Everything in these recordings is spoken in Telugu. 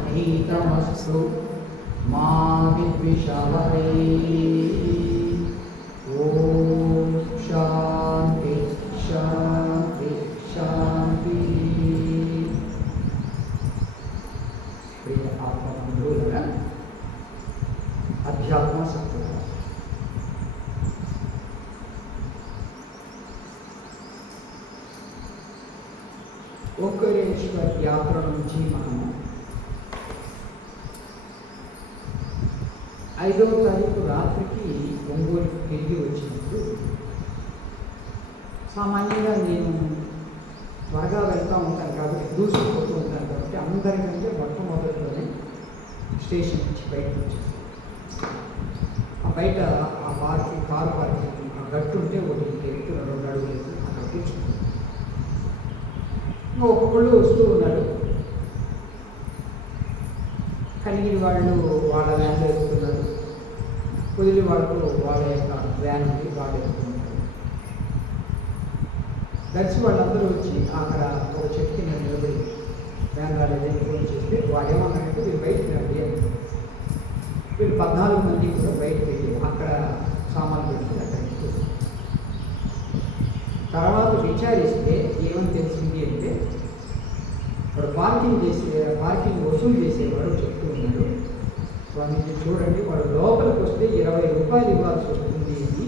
तेजस्विनावधीतमस्तु मा विद्विषावहै। ओम शांति शांति शांति। प्रिय आत्मबंधुవులారా, अध्यात्म सत्य ఓంకారేశ్వర యాత్ర నుంచి మనము 5వ తారీఖు రాత్రికి ఒంగోలుకి తిరిగి వచ్చినప్పుడు సామాన్యంగా నేను త్వరగా వెళ్తూ ఉంటాను కాబట్టి దూసుకుపోతూ ఉంటాను కాబట్టి అందరికంటే మొట్టమొదటిలోనే స్టేషన్ నుంచి బయటకు వచ్చేసి బయట ఆ పార్కింగ్ కారు పార్కింగ్ ఆ గట్టు ఉంటే ఒకటి ఎత్తు 2 అడుగులు ఎత్తు అక్కడ కూర్చుంటాను. ఒక్కొక్కళ్ళు వస్తూ ఉన్నారు. కలిగిన వాళ్ళు వాళ్ళ వ్యాన్లో ఎక్కుతున్నారు, కుదిరి వాళ్ళకు వాళ్ళ యొక్క వ్యాన్ ఉంది, వాళ్ళు ఎక్కుతున్నారు. దర్శి వాళ్ళందరూ వచ్చి అక్కడ ఒక చెట్టు కింద నిలబడి వ్యాన్ రాలేదని ఫోన్ చేస్తే వాడు ఏమన్నారంటే మీరు బయటకు రండి అని. వీళ్ళు 14 మంది కూడా బయటకు వెళ్ళి అక్కడ సామాన్లు పెట్టి అక్కడికి తర్వాత విచారిస్తే ఏమని తెలిసింది అంటే వాడు పార్కింగ్ వసూలు చేసేవాడు చెప్తూ ఉన్నాడు, స్వామీజీ చూడండి వాడు లోపలికి వస్తే 20 రూపాయలు ఇవ్వాల్సి వస్తుంది అని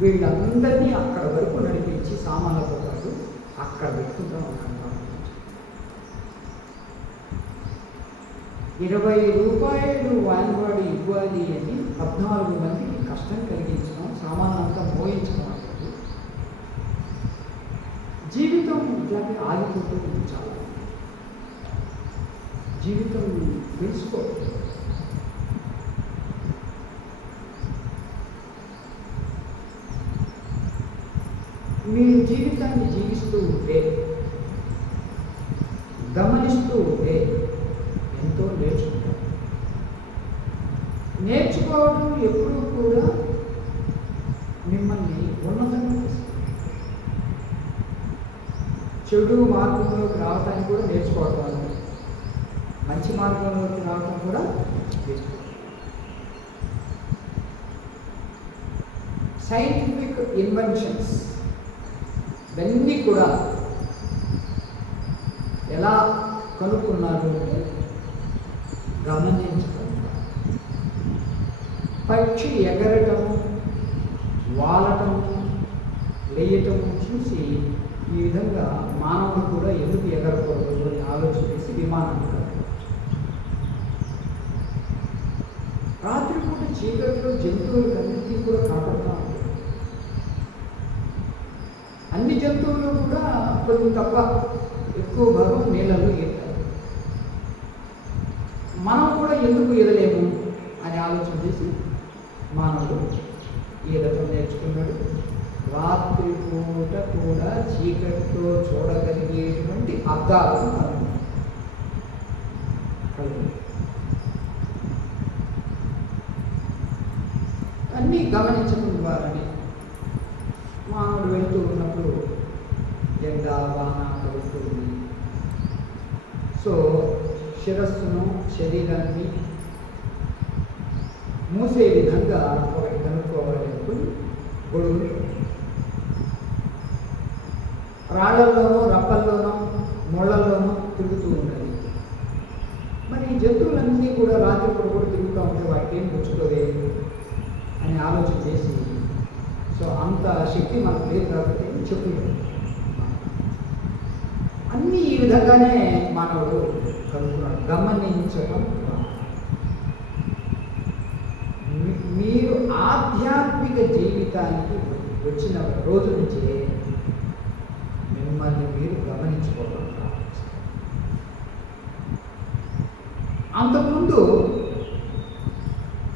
వీళ్ళందరినీ అక్కడ వరకు నడిపించి సామాన్లతో పాటు అక్కడ పెట్టుకుంటూ ఉన్నాడు. 20 రూపాయలు వాయినవాడు ఇవ్వాలి అని 14 మందికి కష్టం కలిగించడం, సామానంతా మోయించడం అంటే జీవితం ఇట్లాగే ఆగిపోతూ ఉంది. చాలా జీవితం తెలుసుకో. మీరు జీవితాన్ని జీవిస్తూ ఉంటే, గమనిస్తూ ఉంటే ఎంతో నేర్చుకుంటారు. నేర్చుకోవడం ఎప్పుడూ కూడా మిమ్మల్ని ఉన్నతంగా చేస్తుంది. చెడు మార్గంలోకి రావటానికి కూడా నేర్చుకోవడం, మంచి మార్గంలోకి రావటం కూడా నేర్చుకోవడం. సైంటిఫిక్ ఇన్వెన్షన్స్ ఇవన్నీ కూడా ఎలా కనుక్కున్నారు అంటే గమనించడం. పక్షి ఎగరటము, వాలటము, లేయటము చూసి ఈ విధంగా మానవుడు కూడా ఎందుకు ఎగరకూడదు అని ఆలోచన చేసి విమానం రాత్రిపూట చీకట్లో జంతువులన్నింటినీ కూడా కాపాడుతూ ఉంటాయి. అన్ని జంతువులు కూడా కొన్ని తప్ప ఎక్కువ భాగం నీళ్ళలో ఈతారు. మనం కూడా ఎందుకు ఈదలేము అని ఆలోచన చేసి మానవుడు ఈదటం నేర్చుకున్నాడు. రాత్రిపూట కూడా చీకట్లో చూడగలిగేటువంటి అద్దాలు అన్నీ గమనించడం ద్వారానే మానవుడు వెళ్తూ ఉన్నప్పుడు ఎండ వాన పడుతుంది. సో శిరస్సును శరీరాన్ని మూసే విధంగా ఒకటి కనుక్కోవాలి అనుకుని గొడుగులు రాళ్ళల్లోనూ రప్పల్లోనూ ముళ్ళల్లోనూ తిరుగుతూ ఉన్నది. మరి ఈ జంతువులన్నీ కూడా రాత్రిపూట కూడా తిరుగుతూ ఉంటే వాటికి ఏం పుచ్చుకోవే అని ఆలోచన చేసి, సో అంత శక్తి మనకు లేదు కాబట్టి చెప్పింది. అన్నీ ఈ విధంగానే మానవుడు కనుక్కున్నాడు. గమనించడం మీరు ఆధ్యాత్మిక జీవితానికి వచ్చిన రోజు నుంచే మిమ్మల్ని మీరు గమనించుకోవాలి. అంతకుముందు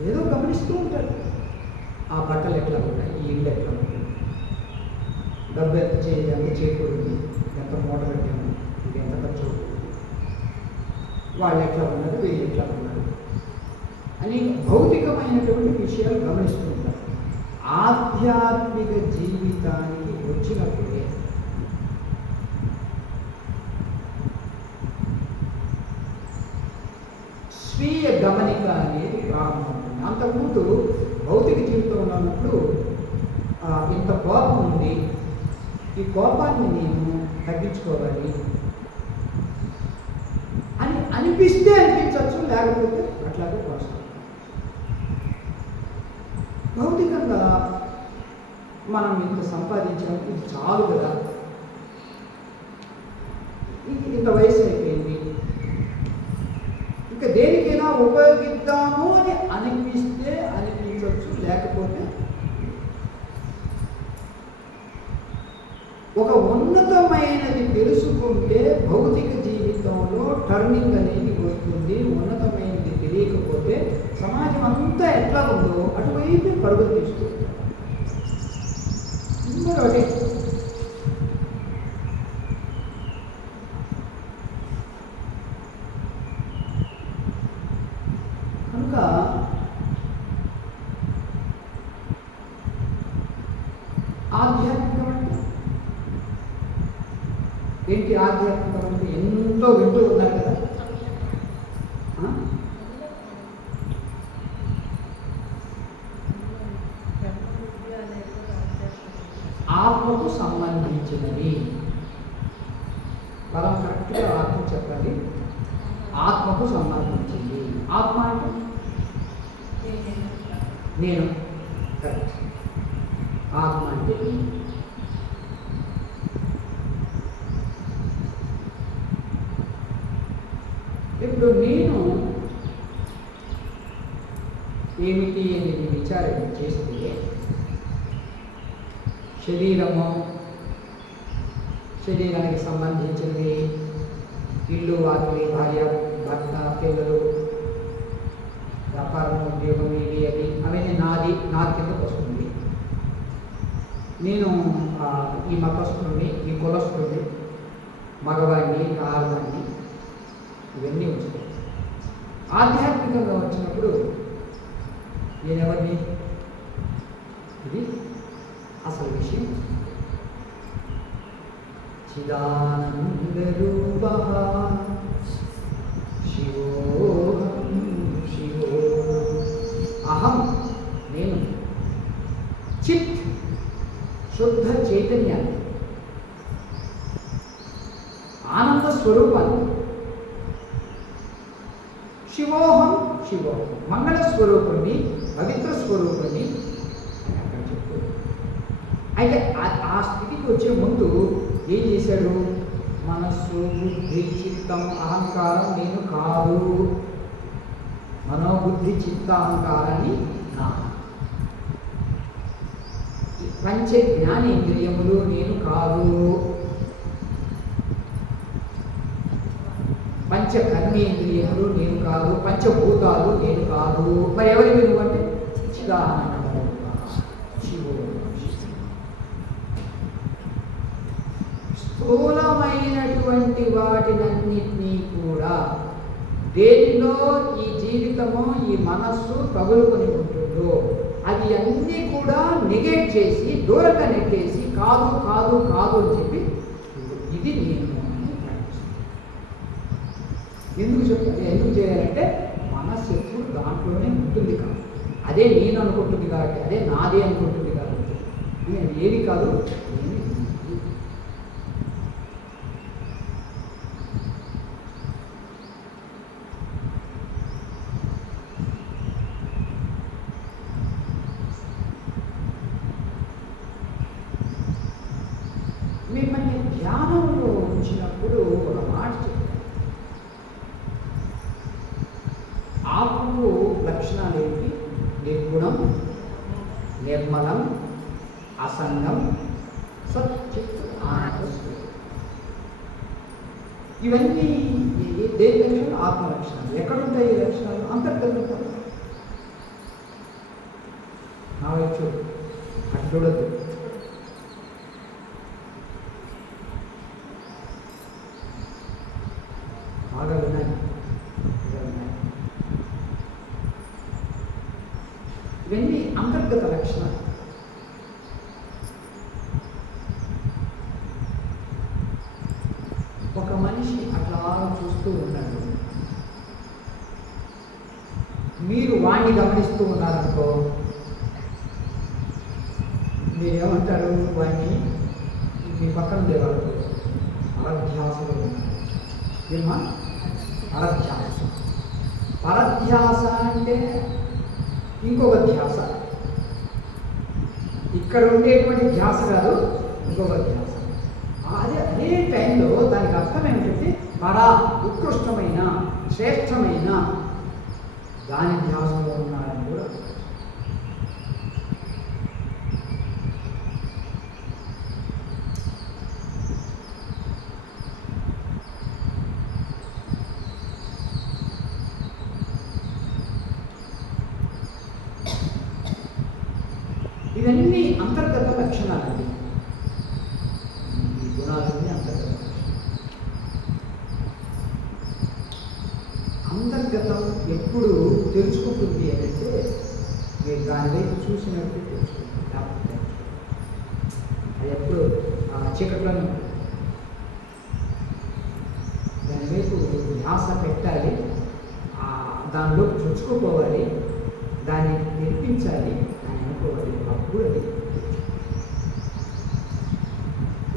ఏదో గమనిస్తూ ఉంటారు. ఆ బట్టలు ఎట్లా ఉన్నాయి, ఈ ఇల్లు ఎట్లా ఉంది, డబ్బు ఎంత చేకూరింది, ఎంత మూట పెట్టాము, ఇది ఎంత ఖర్చు అవుతుంది, వాళ్ళు ఎట్లా ఉన్నారు, వీళ్ళు ఎట్లా ఉన్నారు అని భౌతికమైనటువంటి విషయాలు గమనిస్తూ ఉంటారు. ఆధ్యాత్మిక జీవితానికి వచ్చినప్పుడే స్వీయ గమనిక అనేది ప్రారంభమవుతుంది. అంతకుముందు భౌతిక జీవితంలో ఉన్నప్పుడు ఇంత కోపం ఉంది, ఈ కోపాన్ని నేను తగ్గించుకోవాలి అని అనిపిస్తే అనిపించవచ్చు, లేకపోతే అట్లాగే కొనసాగుతుంది. భౌతికంగా మనం ఇంత సంపాదించాము, ఇది చాలు కదా, ఇంత వయసు అయిపోయింది, ఇంకా దేనికైనా ఉపయోగిద్దాము అని అనిపిస్తే అనిపించవచ్చు, లేకపోతే ఒక ఉన్నతమైనది తెలుసుకుంటే భౌతిక జీవితంలో టర్నింగ్ అనేది వస్తుంది. ఉన్నతమైనది తెలియకపోతే సమాజం అంతా ఎట్లా ఉందో అటువైపు పరుగులు తీస్తుంది. అందరూ అదే. కనుక ఆధ్యాత్మికం అంటే ఏంటి? ఆధ్యాత్మికం అంటే ఎంతో వింటూ ఉన్నారు కదా. ఆత్మకు సంబంధించినది. పదం కరెక్ట్గా అర్థం చెప్పాలి. ఆత్మకు సంబంధించింది. ఆత్మ అంటే నేను, కరెక్ట్. ఆత్మ అంటే ఇప్పుడు నేను ఏమిటి అనేది విచారణ చేస్తే శరీరానికి సంబంధించినవి, ఇల్లు, వాకిలి, భార్య, భర్త, పిల్లలు, వ్యాపారం, ఉద్యోగం, ఇవి అవి అవన్నీ నా కిందకు వస్తుంది. నేను ఈ మతస్థుడిని, ఈ కులస్థుడిని, మగవాడిని, ఆడవాడిని, ఇవన్నీ వస్తాయి. ఆధ్యాత్మికంగా వచ్చినప్పుడు నేనెవరిని? ఇది అసలు విషయం. చిదానందరూపః శివోహం శివో అహం, నేను. చిత్, శుద్ధ చైతన్యాన్ని, ఆనంద స్వరూపాన్ని. శివోహం శివోహం, మంగళ స్వరూపుణ్ణి, పవిత్ర స్వరూపుణ్ణి అని అక్కడ చెప్తాడు. అయితే ఆ స్థితికి వచ్చే ముందు ఏం చేశాడు? మనస్సు, బుద్ధి, చిత్తం, అహంకారం నేను కాదు. మనోబుద్ధి చిత్త అహంకారాన్ని నా. పంచ జ్ఞానేంద్రియములు నేను కాదు. పంచ కర్మేంద్రియములు నేను కాదు. పంచభూతాలు నేను కాదు. మరి ఎవరి నువ్వు అంటే చిదానంద శివో. స్థూలమైనటువంటి వాటినన్నిటినీ కూడా దేనిలో ఈ జీవితము, ఈ మనస్సు తగులుకొని ఉంటుందో అది అన్నీ కూడా నెగెక్ట్ చేసి, దూరంగా నెట్టేసి కాదు కాదు కాదు అని చెప్పి ఇది నేను. ఎందుకు చెప్తాను? ఎందుకు చేయాలంటే మనస్సు ఎప్పుడు దాంట్లోనే ఉంటుంది కాదు. అదే నేను అనుకుంటుంది కాబట్టి, అదే నాదే అనుకుంటుంది కాబట్టి నేను ఏది కాదు. మిమ్మల్ని ధ్యానంలో ఉంచినప్పుడు ఒక మాట చెప్తాను. ఆత్మకు లక్షణాలు ఏంటి? నిర్గుణం, నిర్మలం, అసంగం, సచ్చిత్ ఆనంద. ఇవన్నీ దేని లక్షణాలు? ఆత్మ లక్షణాలు. ఎక్కడుంటాయి ఈ లక్షణాలు? అంతర్గతంగా. నా వైపు అటు చూడద్దు. బాగా వినాలి. ఇవన్నీ అంతర్గత లక్షణాలు. ఒక మనిషి అట్లా చూస్తూ ఉన్నాడు, మీరు వాణ్ణి గమనిస్తూ ఉన్నారనుకో, మీరేమంటారు? వాణ్ణి మీ పక్కన లేవాడు పరధ్యాసలో ఉన్నారు. ఏమా పరధ్యాస? పరధ్యాస అంటే ఇంకొక ధ్యాస, ఇక్కడ ఉండేటువంటి ధ్యాస కాదు, ఇంకొక ధ్యాస. అదే టైంలో దానికి అర్థం ఏమిటంటే ఉత్కృష్టమైన శ్రేష్టమైన దాని ధ్యాసలో ఉన్నారని కూడా. ఇవన్నీ అంతర్గత లక్షణాలండి. ఈ గుణాలన్నీ అంతర్గత. అంతర్గతం ఎప్పుడు తెలుసుకుంటుంది అంటే మీరు దాని వైపు చూసినట్టు తెలుసుకుంటుంది. అది ఎప్పుడు చీకట్లోనే ఉంటుంది. దాని వైపు ధ్యాస పెట్టాలి, దానిలో చొచ్చుకుపోవాలి, దాన్ని నిర్పించాలి అని అనుకోవాలి. అప్పుడు అది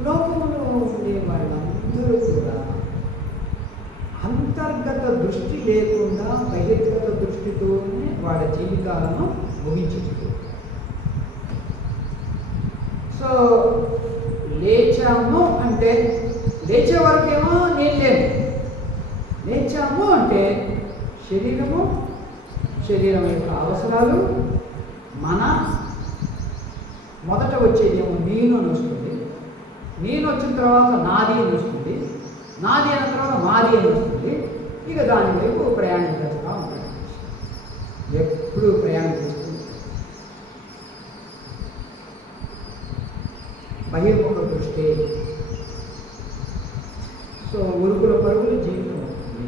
లోకంలో ఉండే వాళ్ళందరూ కూడా అంతర్గత దృష్టి లేకుండా బహిర్గత దృష్టితోనే వాళ్ళ జీవితాలను ముగించుకుంటారు. సో లేచాము అంటే లేచే వరకేమో నేను లేను. లేచాము అంటే శరీరం యొక్క అవసరాలు, మన మొదట వచ్చేదేమో నేను అని వస్తుంది, నేను వచ్చిన తర్వాత నాది అని వస్తుంది, నాది అయిన తర్వాత మాది అని వస్తుంది. ఇక దాని వైపు ప్రయాణం చేస్తూ ఉంటాడు. ఎప్పుడు ప్రయాణం చేస్తుంది. బహిర్ముఖ దృష్టి. సో ఉరుకుల పరుగులు జీవితం అవుతుంది.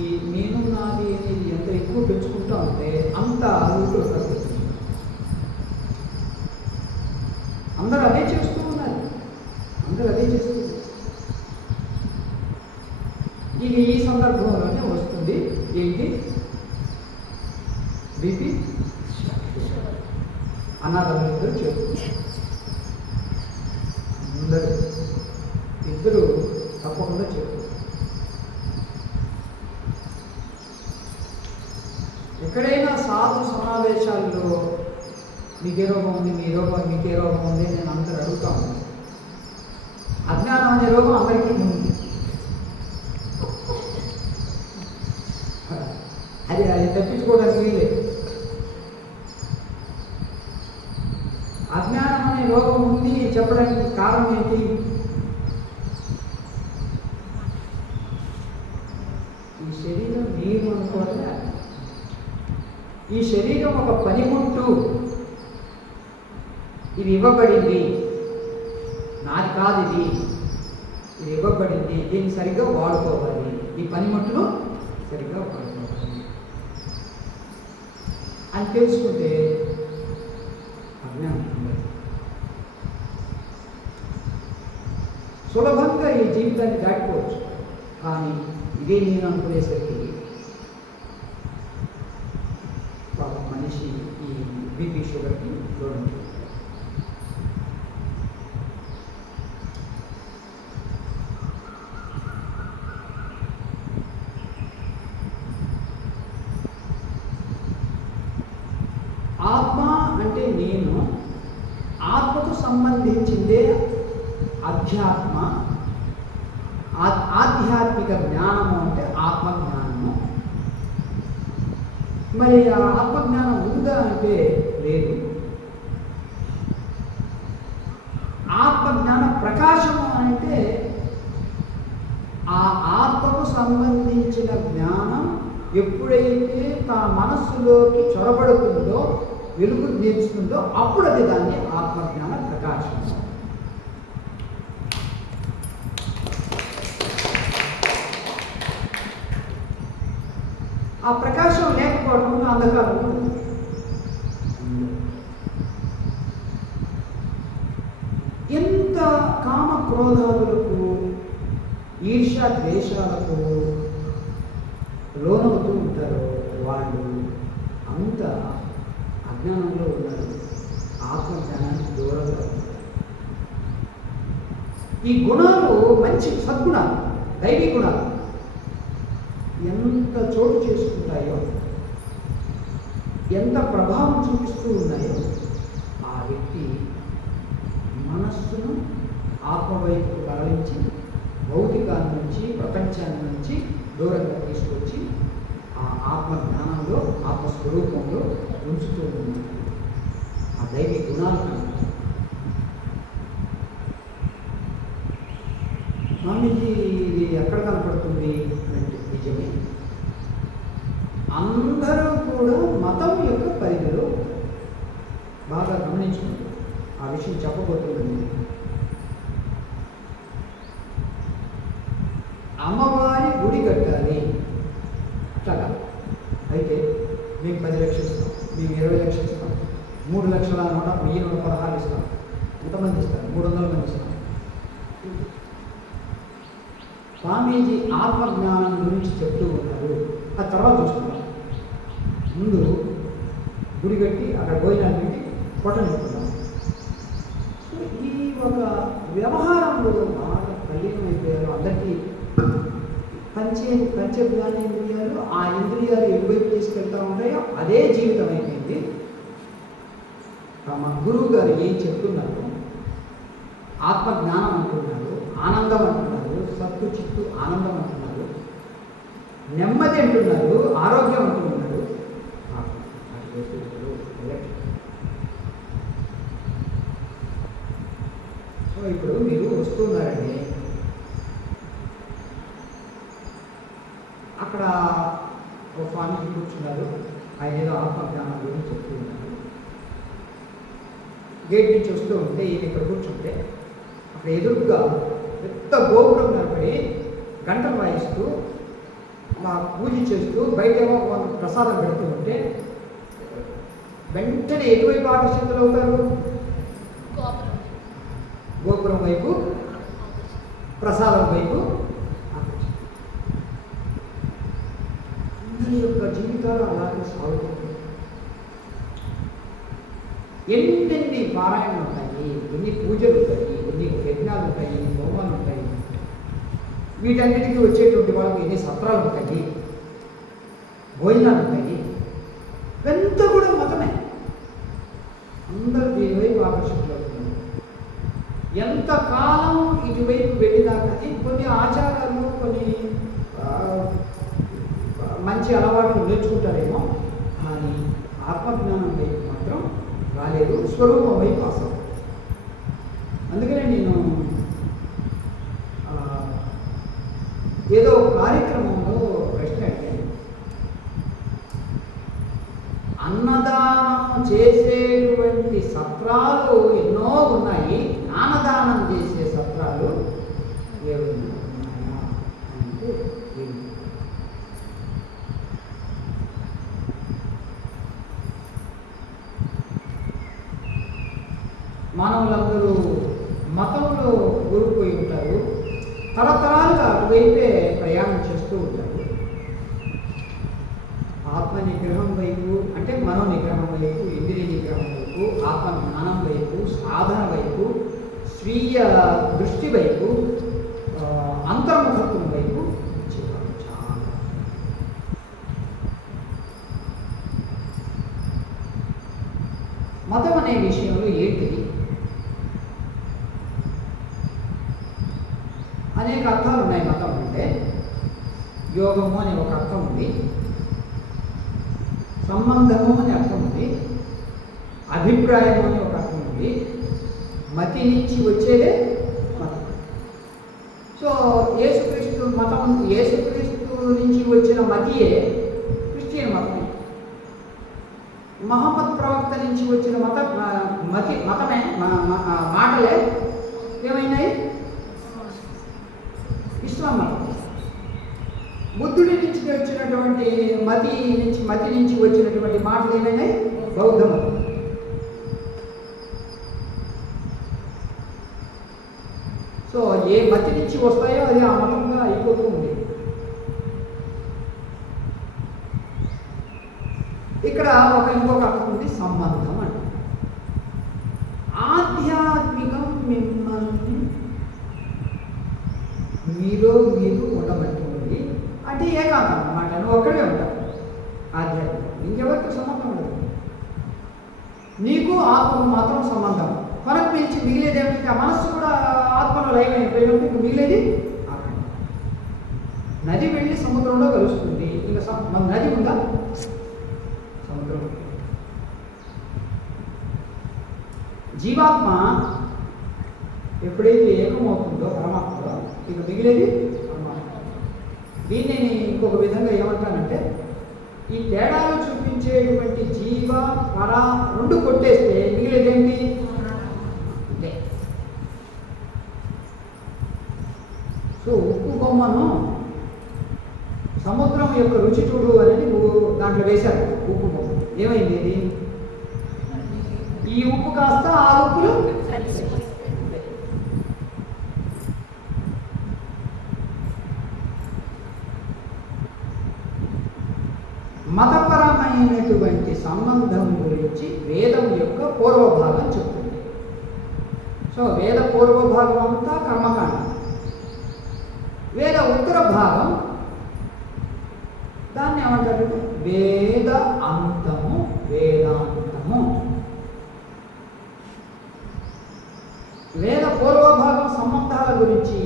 ఈ నేను నాది అనేది ఎంత ఎక్కువ పెంచుకుంటా ఉంటే అంత ఉరుకుల పరుగులు. అందరూ అదే చేస్తూ ఉన్నారు. ఇది ఈ సందర్భంలోనే వస్తుంది. ఏంటి? బీపీ అన్నదమ్ములు చెప్తుంది. అందరూ ఇద్దరు తప్పకుండా చెప్తారు. ఎక్కడైనా సాధు సమావేశాల్లో మీకే రోగం ఉంది, మీకే రోగం ఉంది నేను అందరూ అడుగుతాను. అజ్ఞానం అనే రోగం అందరికీ ఉంది. అది తప్పించుకోవడానికి వీలేదు. అజ్ఞానం అనే రోగం ఉంది చెప్పడానికి కారణం ఏంటి? ఈ శరీరం నేను అనుకోవట్లే. ఈ శరీరం ఒక పనిముట్టు. ఇది ఇవ్వబడింది, నాది కాదు. ఇది ఇవ్వబడింది, దీన్ని సరిగ్గా వాడుకోవాలి. ఈ పనిముట్టును సరిగ్గా వాడుకోవాలి అని తెలుసుకుంటే అజ్ఞానం సులభంగా ఈ జీవితాన్ని దాటిపోవచ్చు. కానీ ఇదే నేను అనుకునేసరికి మనిషి ఈ బీపీ షుగర్కి లోను. ఆత్మ అంటే నేను, ఆత్మకు సంబంధించిందే అధ్యాత్మ. ఆధ్యాత్మిక జ్ఞానము అంటే ఆత్మజ్ఞానము. మరి ఆ ఆత్మజ్ఞానం ఉందా అంటే లేదు. ఆత్మజ్ఞాన ప్రకాశము అంటే ఆ ఆత్మకు సంబంధించిన జ్ఞానం ఎప్పుడైతే తన మనస్సులోకి చొరబడుతుందో, వెలుగు నేర్చుకుందో, అప్పుడు అది దాన్ని ఆత్మజ్ఞాన ప్రకాశం. ఆ ప్రకాశం లేకపోవడం అంధకారం ఉంది. ఎంత కామ క్రోధాదులకు, ఈర్ష్య ద్వేషాలకు లోనవుతూ ఉంటారో వాళ్ళు అంత అజ్ఞానంలో ఉన్నారు, ఆత్మజ్ఞానానికి దూరంగా ఉంటారు. ఈ గుణాలు మంచి సద్గుణాలు, దైవీ గుణాలు ఎంత చోటు చేసుకుంటాయో, ఎంత ప్రభావం చూపిస్తూ ఉన్నాయో ఆ వ్యక్తి మనస్సును ఆత్మవైపుకు మరలించి భౌతికాన్ని నుంచి, ప్రపంచాన్ని నుంచి దూరంగా తీసుకొచ్చి ఆ ఆత్మ జ్ఞానంలో, ఆత్మస్వరూపంలో ఉంచుతూ ఉన్నారు. ఆ దైవీ గుణాలు కనుక స్వామీజీ ఇది ఎక్కడ కనపడుతుంది అంటే నిజమే, అందరూ కూడా మతం యొక్క పరిధిలో బాగా గమనించుకుంటారు. ఆ విషయం చెప్పబోతుంది. అమ్మవారి గుడి కట్టాలి అట్లాగా అయితే మేము 10 లక్షలు ఇస్తాం, మేము 20 లక్షలు ఇస్తాం, 3 లక్షల 1116 ఇస్తాం. ఎంతమంది ఇస్తారు? 300 మంది ఇస్తాం. స్వామీజీ ఆత్మజ్ఞానం గురించి చెప్తూ ఉన్నారు. ఆ తర్వాత చూసుకున్నాం. ముందు గుడి కట్టి అక్కడ భోజనాలు పెట్టి పొట్టలు చెప్తున్నాం. సో ఈ ఒక వ్యవహారంలో బాగా తల్లినమైపోయారు. అందరికీ పంచజ్ఞానేంద్రియాలు, ఆ ఇంద్రియాలు ఎటువైపు తీసుకెళ్తా ఉంటాయో అదే జీవితం అయిపోయింది. మా గురువు గారు ఏం చెప్తున్నారు? ఆత్మజ్ఞానం అంటున్నారు, ఆనందం అంటున్నారు, సత్తు చిత్తు ఆనందం అంటున్నారు, నెమ్మది అంటున్నారు, ఆరోగ్యం అంటున్నారు. సో ఇప్పుడు మీరు వస్తున్నారండి, అక్కడ ఒక స్వామీజీ కూర్చున్నారు. ఆయన ఏదో ఆత్మజ్ఞానం గురించి చెప్తూ ఉన్నారు. గేట్ నుంచి వస్తూ ఉంటే ఈయన ఇక్కడ కూర్చుంటే అక్కడ ఎదురుగా పెద్ద గోపురం కనపడి గంటలు వాయిస్తూ పూజ చేస్తూ బయటేమో ప్రసాదం పెడుతూ ఉంటే వెంటనే ఎటువైపు ఆకర్షితులు అవుతారు? గోపురం వైపు, ప్రసాదం వైపు. అందరి యొక్క జీవితాలు అలాగే సాగుతుంది. ఎన్ని పారాయణలు ఉంటాయి, ఎన్ని పూజలు ఉంటాయి, ఎన్ని యజ్ఞాలు ఉంటాయి, హోమాలు ఉంటాయి, వీటన్నిటికీ వచ్చేటువంటి వాళ్ళకి ఎన్ని సత్రాలు ఉంటాయి, భోజనాలు ఉంటాయి. ఇదంతా కూడా మతమే. అందరూ దీనివైపు ఆకర్షితులవుతున్నారు. ఎంతకాలం ఇటువైపు వెళ్ళినా కానీ కొన్ని ఆచారాలు, కొన్ని మంచి అలవాట్లు నేర్చుకుంటారేమో, కానీ ఆత్మజ్ఞానం వైపు మాత్రం రాలేదు, స్వరూపం వైపు అసలు. అందుకనే నేను ఏదో కార్యక్రమంలో ప్రశ్న అడిగాను. అన్నదానం చేసేటువంటి సత్రాలు ఎన్నో ఉన్నాయి, జ్ఞానదానం చేసే సత్రాలు ఏమైనా ఉన్నాయా అంటే మానవులందరూ మతంలో కూరుకుపోయి ఉంటారు. తరతరాలుగా అటువైపే ప్రయాణం చేస్తూ ఉంటారు. ఆత్మ నిగ్రహం వైపు అంటే మనో నిగ్రహం వైపు, ఇంద్రియ నిగ్రహం వైపు, ఆత్మ జ్ఞానం వైపు, సాధన వైపు, స్వీయ దృష్టి వైపు, అంతర్ముఖత్వం వైపు వచ్చేవారు చాలా. మతం అనే విషయంలో ఏంటిది? అనేక అర్థాలు ఉన్నాయి. మతం అంటే యోగము అనే ఒక అర్థం ఉంది, సంబంధము అనే అర్థం ఉంది, అభిప్రాయము అనే ఒక అర్థం ఉంది, మతి నుంచి వచ్చేదే మతం. సో యేసుక్రీస్తు మతం, యేసుక్రీస్తు నుంచి వచ్చిన మతియే క్రిస్టియన్ మతం. మహమ్మద్ ప్రవక్త నుంచి వచ్చిన మతమే మాటలే ఏమైనాయి? ఇస్లాం మతం. బుద్ధుడి నుంచి వచ్చినటువంటి మతి నుంచి వచ్చినటువంటి మాటలు ఏమైనాయి? బౌద్ధము. సో ఏ మతి నుంచి వస్తాయో అది ఆ మతంగా అయిపోతూ ఉంది. ఇక్కడ ఇంకొక అర్థం ఉంది, సంబంధం అంటే ఆధ్యాత్మికం మిమ్మల్ని మీరు ఉండబడుతుంది అంటే ఏకాంతం అన్నమాట. నువ్వు ఒక్కడే ఉంటావు. ఆధ్యాత్మికం ఇంకెవరికి సంబంధం ఉండదు. నీకు ఆత్మకు మాత్రం సంబంధం. మనకు మించి మిగిలేది ఏమిటంటే ఆ మనస్సు కూడా ఆత్మలో లైవ్ అయిపోయినప్పుడు ఇంక మిగిలేది ఆత్మ. నది వెళ్ళి సముద్రంలో కలుస్తుంది. ఇంకా మన నది ఉందా? సముద్రం. జీవాత్మ ఎప్పుడైతే ఏకమవుతుందో పరమాత్మలో ఇక మిగిలేది పరమాత్మ. దీన్ని నేను ఇంకొక విధంగా ఏమంటానంటే, ఈ తేడాలు చూపించేటువంటి జీవ పర రెండు కొట్టేస్తే మిగిలేదేంటి? అంతే. సో ఉప్పు బొమ్మను సముద్రం యొక్క రుచి చూడు అనేది దాంట్లో వేశారు. ఉప్పు బొమ్మ ఏమైంది? ఇది ఈ ఉప్పు కాస్త ఆ ఉప్పులు మతపరమైనటువంటి సంబంధం గురించి వేదం యొక్క పూర్వభాగం చెప్తుంది. సో వేద పూర్వభాగం అంతా కర్మకాండ. వేద ఉత్తర భాగం దాన్ని ఏమంటారు? వేద అంతము, వేదాంతము. వేద పూర్వభాగం సంబంధాల గురించి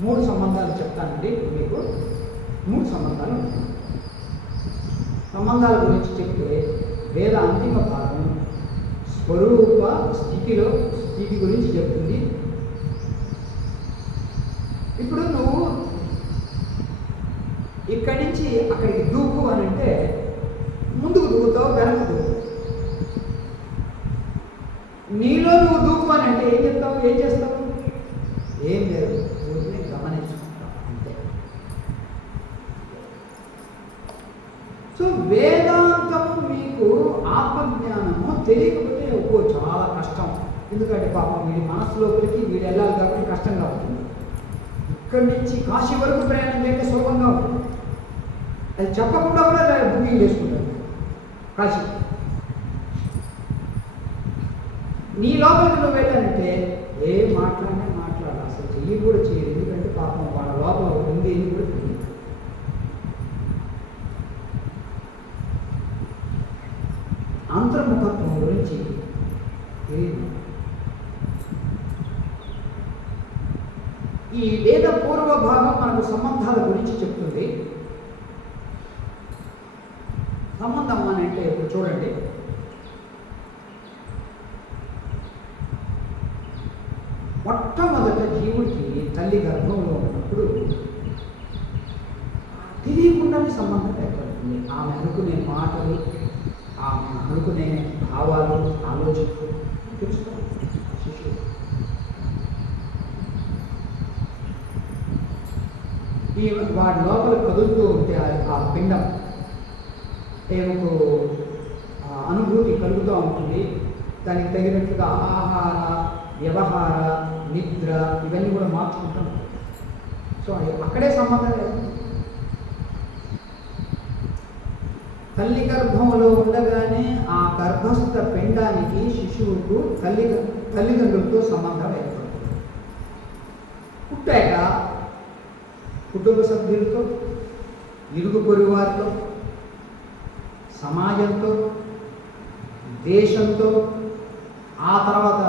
3 సంబంధాలు చెప్తానండి మీకు. 3 సంబంధాలు ఉంటాయి. సంబంధాల గురించి చెప్తే వేద అంతిమ భాగం స్వరూప స్థితి గురించి చెప్తుంది. ఇప్పుడు నువ్వు ఇక్కడి నుంచి అక్కడికి దూకు అని అంటే ముందుకు దూకుతావు, వెనక్కి దూకు. నీలో నువ్వు దూకు అని అంటే ఏం చెప్తావు? ఏం చేస్తావు? ఏం లేదు, ఊరిని గమనించుకుంటావు అంతే. సో వేదాంతము మీకు ఆత్మజ్ఞానము తెలియకపోతే చాలా కష్టం. ఎందుకంటే పాపం వీడి మనసు లోపలికి వీడు వెళ్ళాలి కాబట్టి కష్టంగా ఉంటుంది. ఇక్కడి నుంచి కాశీ వరకు ప్రయాణం చేస్తే సులభంగా ఉంటుంది. అది చెప్పకుండా కూడా బుకింగ్ చేసుకుంటారు కాశీ. నీ లోపలికి నువ్వు వెళ్ళాలంటే ఏం మాట్లాడాలి, అసలు చెయ్యి కూడా చేయదు. ఎందుకంటే పాపం వాళ్ళ లోపల ఉంది అని కూడా తెలియదు. అంతర్ముఖత్వం గురించి తెలియదు. ఈ వేద పూర్వ భాగం మనకు సంబంధాల గురించి చెప్తుంది. సంబంధం అని అంటే ఇప్పుడు చూడండి, మొట్టమొదట జీవుడికి తల్లి గర్భంలో ఉన్నప్పుడు తెలియకుండానే సంబంధం ఏర్పడుతుంది. ఆమె అనుకునే మాటలు, ఆమె అనుకునే భావాలు, ఆలోచనలు తెలుస్తాయి శిశువు. ఈ వాడి లోపల కదులుతూ ఉంటే ఆ పిండం ఏమకు అనుభూతి కలుగుతూ ఉంటుంది. దానికి తగినట్లుగా ఆహార, వ్యవహార, నిద్ర ఇవన్నీ కూడా మార్చుకుంటాం. సో అక్కడే సంబంధం లేదు. తల్లి గర్భంలో ఉండగానే ఆ గర్భస్థ పిండానికి శిశువుకు తల్లిదండ్రులతో సంబంధం ఏర్పడుతుంది. పుట్టాక కుటుంబ సభ్యులతో, ఇరుగు పొరుగు వారితో, సమాజంతో, దేశంతో, ఆ తర్వాత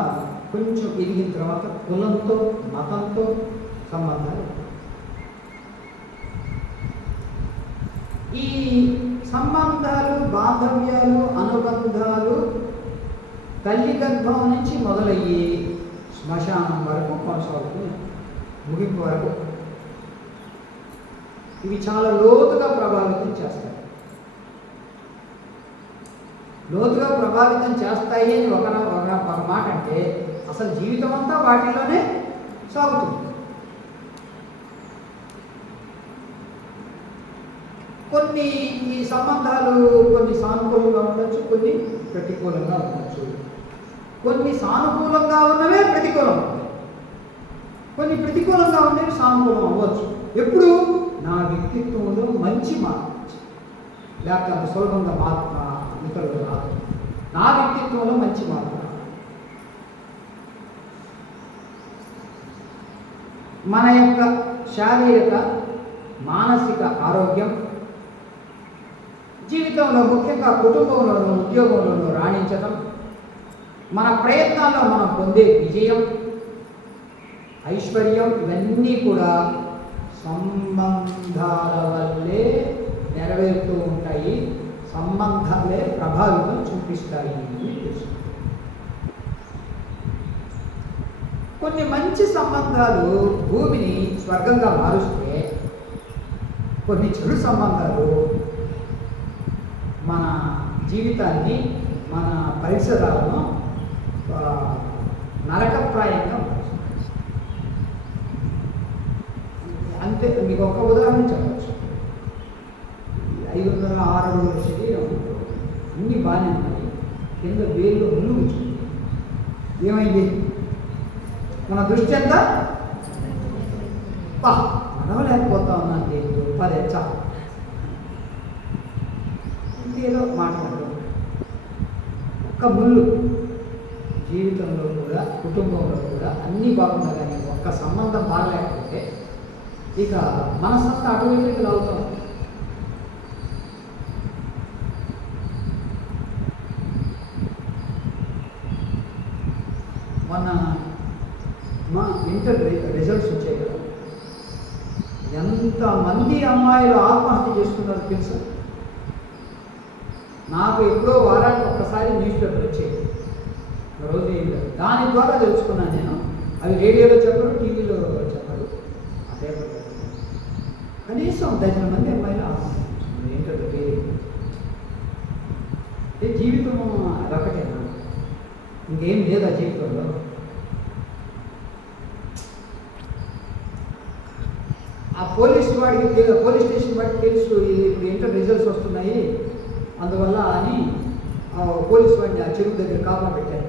కొంచెం ఎదిగిన తర్వాత కులంతో, మతంతో సంబంధాలు. ఈ సంబంధాలు, బాంధవ్యాలు, అనుబంధాలు తల్లి గర్భం నుంచి మొదలయ్యి శ్మశానం వరకు కొనసాగుతుంది, ముగింపు వరకు. ఇవి చాలా లోతుగా ప్రభావితం చేస్తాయి. లోతుగా ప్రభావితం చేస్తాయి అని ఒక మాట అంటే అసలు జీవితం అంతా వాటిలోనే సాగుతుంది. కొన్ని ఈ సంబంధాలు కొన్ని సానుకూలంగా ఉండొచ్చు, కొన్ని ప్రతికూలంగా ఉండొచ్చు. కొన్ని సానుకూలంగా ఉన్నవే ప్రతికూలం, కొన్ని ప్రతికూలంగా ఉండేవి సానుకూలం అవ్వచ్చు. ఎప్పుడు నా వ్యక్తిత్వంలో మంచి మార్పు, లేకపోతే అంత సులభంగా మార్పు ఇతరులు రాదు. నా వ్యక్తిత్వంలో మంచి మార్పు. మన యొక్క శారీరక మానసిక ఆరోగ్యం, జీవితంలో ముఖ్యంగా కుటుంబంలోనూ ఉద్యోగంలోనూ రాణించడం, మన ప్రయత్నాల్లో మనం పొందే విజయం, ఐశ్వర్యం, ఇవన్నీ కూడా సంబంధాల వల్లే నెరవేరుతూ ఉంటాయి. సంబంధాలే ప్రభావితం చూపిస్తాయి అని తెలుసు. కొన్ని మంచి సంబంధాలు భూమిని స్వర్గంగా మారుస్తే, కొన్ని చెడు సంబంధాలు మన జీవితాన్ని, మన పరిసరాలను నరకప్రాయంగా మారుస్తాయి. అంతే. మీకు ఒక ఉదాహరణ చెప్పచ్చు. 506 అడుగుల శరీరం, అన్నీ బాగానే ఉన్నాయి, కింద వేళ్ళు ముళ్ళు కూర్చుంది. ఏమైంది? మన దృష్టి అంతా నడవలేకపోతా ఉన్నాను, లేదు 10 చాలు, ఇంకేదో మాట్లాడడం. ఒక్క ముళ్ళు జీవితంలో కూడా, కుటుంబంలో కూడా అన్నీ బాగున్నా కానీ ఒక్క సంబంధం బాగలేకపోతే ఇక మనసంతా అటువైపుకి లాగుతాం. మొన్న మా ఇంటర్ రిజల్ట్స్ వచ్చాయి కదా, ఎంతమంది అమ్మాయిలు ఆత్మహత్య చేసుకున్నారో తెలుసా? నాకు ఎప్పుడో వారానికి ఒక్కసారి న్యూస్ పేపర్ వచ్చేది, రోజు ఏం లేదు. దాని ద్వారా తెలుసుకున్నాను నేను. అవి రేడియోలో చెప్పరు, టీవీలో చెప్పరు, ఆ పేపర్ కనీసం 10 మంది అమ్మాయిలు ఆత్మహత్య చేసుకున్నారు. ఏంటంటే జీవితం అదొకటేనా? ఇంకేం లేదా జీవితంలో? ఆ పోలీస్ స్టేషన్ వాడికి తెలుసు ఇప్పుడు ఇంటర్ రిజల్ట్స్ వస్తున్నాయి, అందువల్ల అని పోలీస్ వాడిని ఆ చెరువు దగ్గర కాపలా పెట్టారు.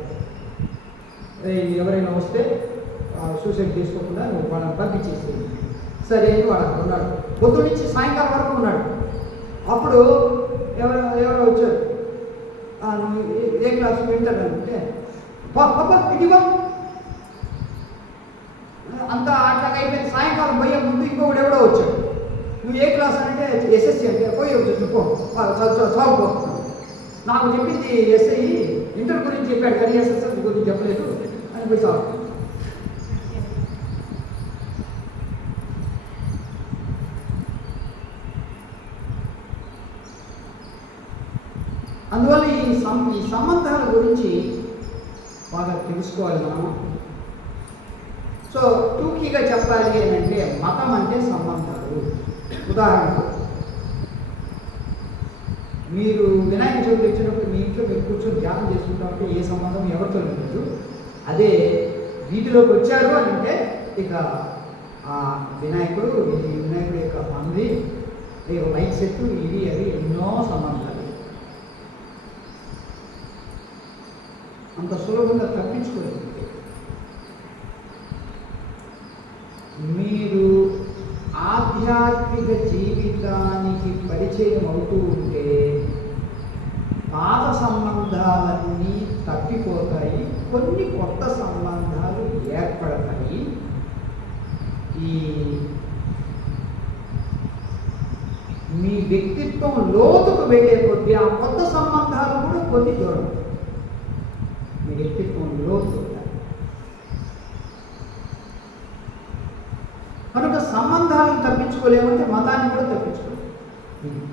ఎవరైనా వస్తే సూసైడ్ చేసుకోకుండా నువ్వు వాళ్ళని పంపించేసి. సరే అని వాడు అక్కడ ఉన్నాడు, పొద్దు నుంచి సాయంకాలం వరకు ఉన్నాడు. అప్పుడు ఎవరో వచ్చారు, ఏ క్లాస్ వింటాడంటే ఇదిగో అంతా అట్లా అయిపోయింది. సాయంకాలం పోయే ముందు ఇంకొకటి ఎవడో వచ్చాడు, నువ్వు ఏ క్లాస్ అంటే ఎస్ఎస్సి అంటే పోయి చెప్పు చదువుకో. నాకు చెప్పింది ఎస్ఐ ఇంటర్ గురించి చెప్పాడు కానీ ఎస్ఎస్ఎస్ గురించి చెప్పలేదు అని పోయి చదువు. అందువల్ల ఈ సంబంధాల గురించి బాగా తెలుసుకోవాలి మనం. సో టూకీగా చెప్పాలి ఏంటంటే, మతం అంటే సంబంధాలు. ఉదాహరణకు మీరు వినాయక చవితి వచ్చినప్పుడు మీ ఇంట్లో మీరు కూర్చొని ధ్యానం చేసుకుంటామంటే ఏ సంబంధం ఎవరితో లేదు. అదే వీటిలోకి వచ్చారు అని అంటే ఇక వినాయకుడు యొక్క ఫ్యామిలీ, మైక్ సెట్, ఇవి అవి ఎన్నో సంబంధాలు. అంత సులభంగా తప్పించుకోలేదు. మీరు ఆధ్యాత్మిక జీవితానికి పరిచయం అవుతూ ఉంటే పాత సంబంధాలన్నీ తప్పిపోతాయి, కొన్ని కొత్త సంబంధాలు ఏర్పడతాయి. మీ వ్యక్తిత్వం లోతుకు వెళ్ళే కొద్దీ ఆ కొత్త సంబంధాలు కూడా కొన్ని దూరం. మీ వ్యక్తిత్వం లోతు కనుక సంబంధాలను తప్పించుకోలేమంటే మతాన్ని కూడా తప్పించుకోలేము.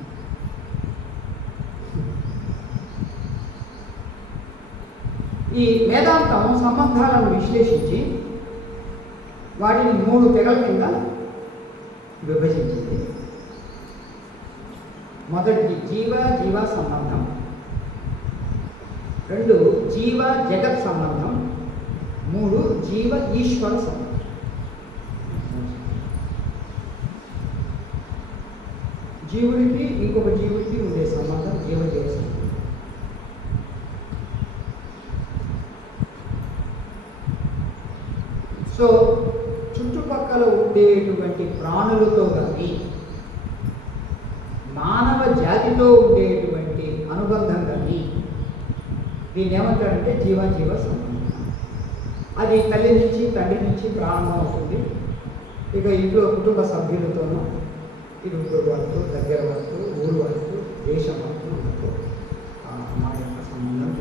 ఈ వేదాంతం సంబంధాలను విశ్లేషించి వాటిని 3 తెగల కింద విభజించింది. మొదటిది జీవ సంబంధం, 2 జీవ జగత్ సంబంధం, 3 జీవ ఈశ్వర సంబంధం. జీవుడికి ఇంకొక జీవుడికి ఉండే సంబంధం జీవజీవ సంబంధం. సో చుట్టుపక్కల ఉండేటువంటి ప్రాణులతో కానీ మానవ జాతితో ఉండేటువంటి అనుబంధం కానీ దీన్ని ఏమంటారంటే జీవజీవ సంబంధం. అది తల్లి నుంచి తండ్రి నుంచి ప్రారంభం అవుతుంది. ఇక ఇంట్లో కుటుంబ సభ్యులతోనూ ఇరుగు వాళ్ళతో దగ్గర వాళ్ళతో ఊరు వాళ్ళతో దేశం వాళ్ళతో మా యొక్క సంబంధం.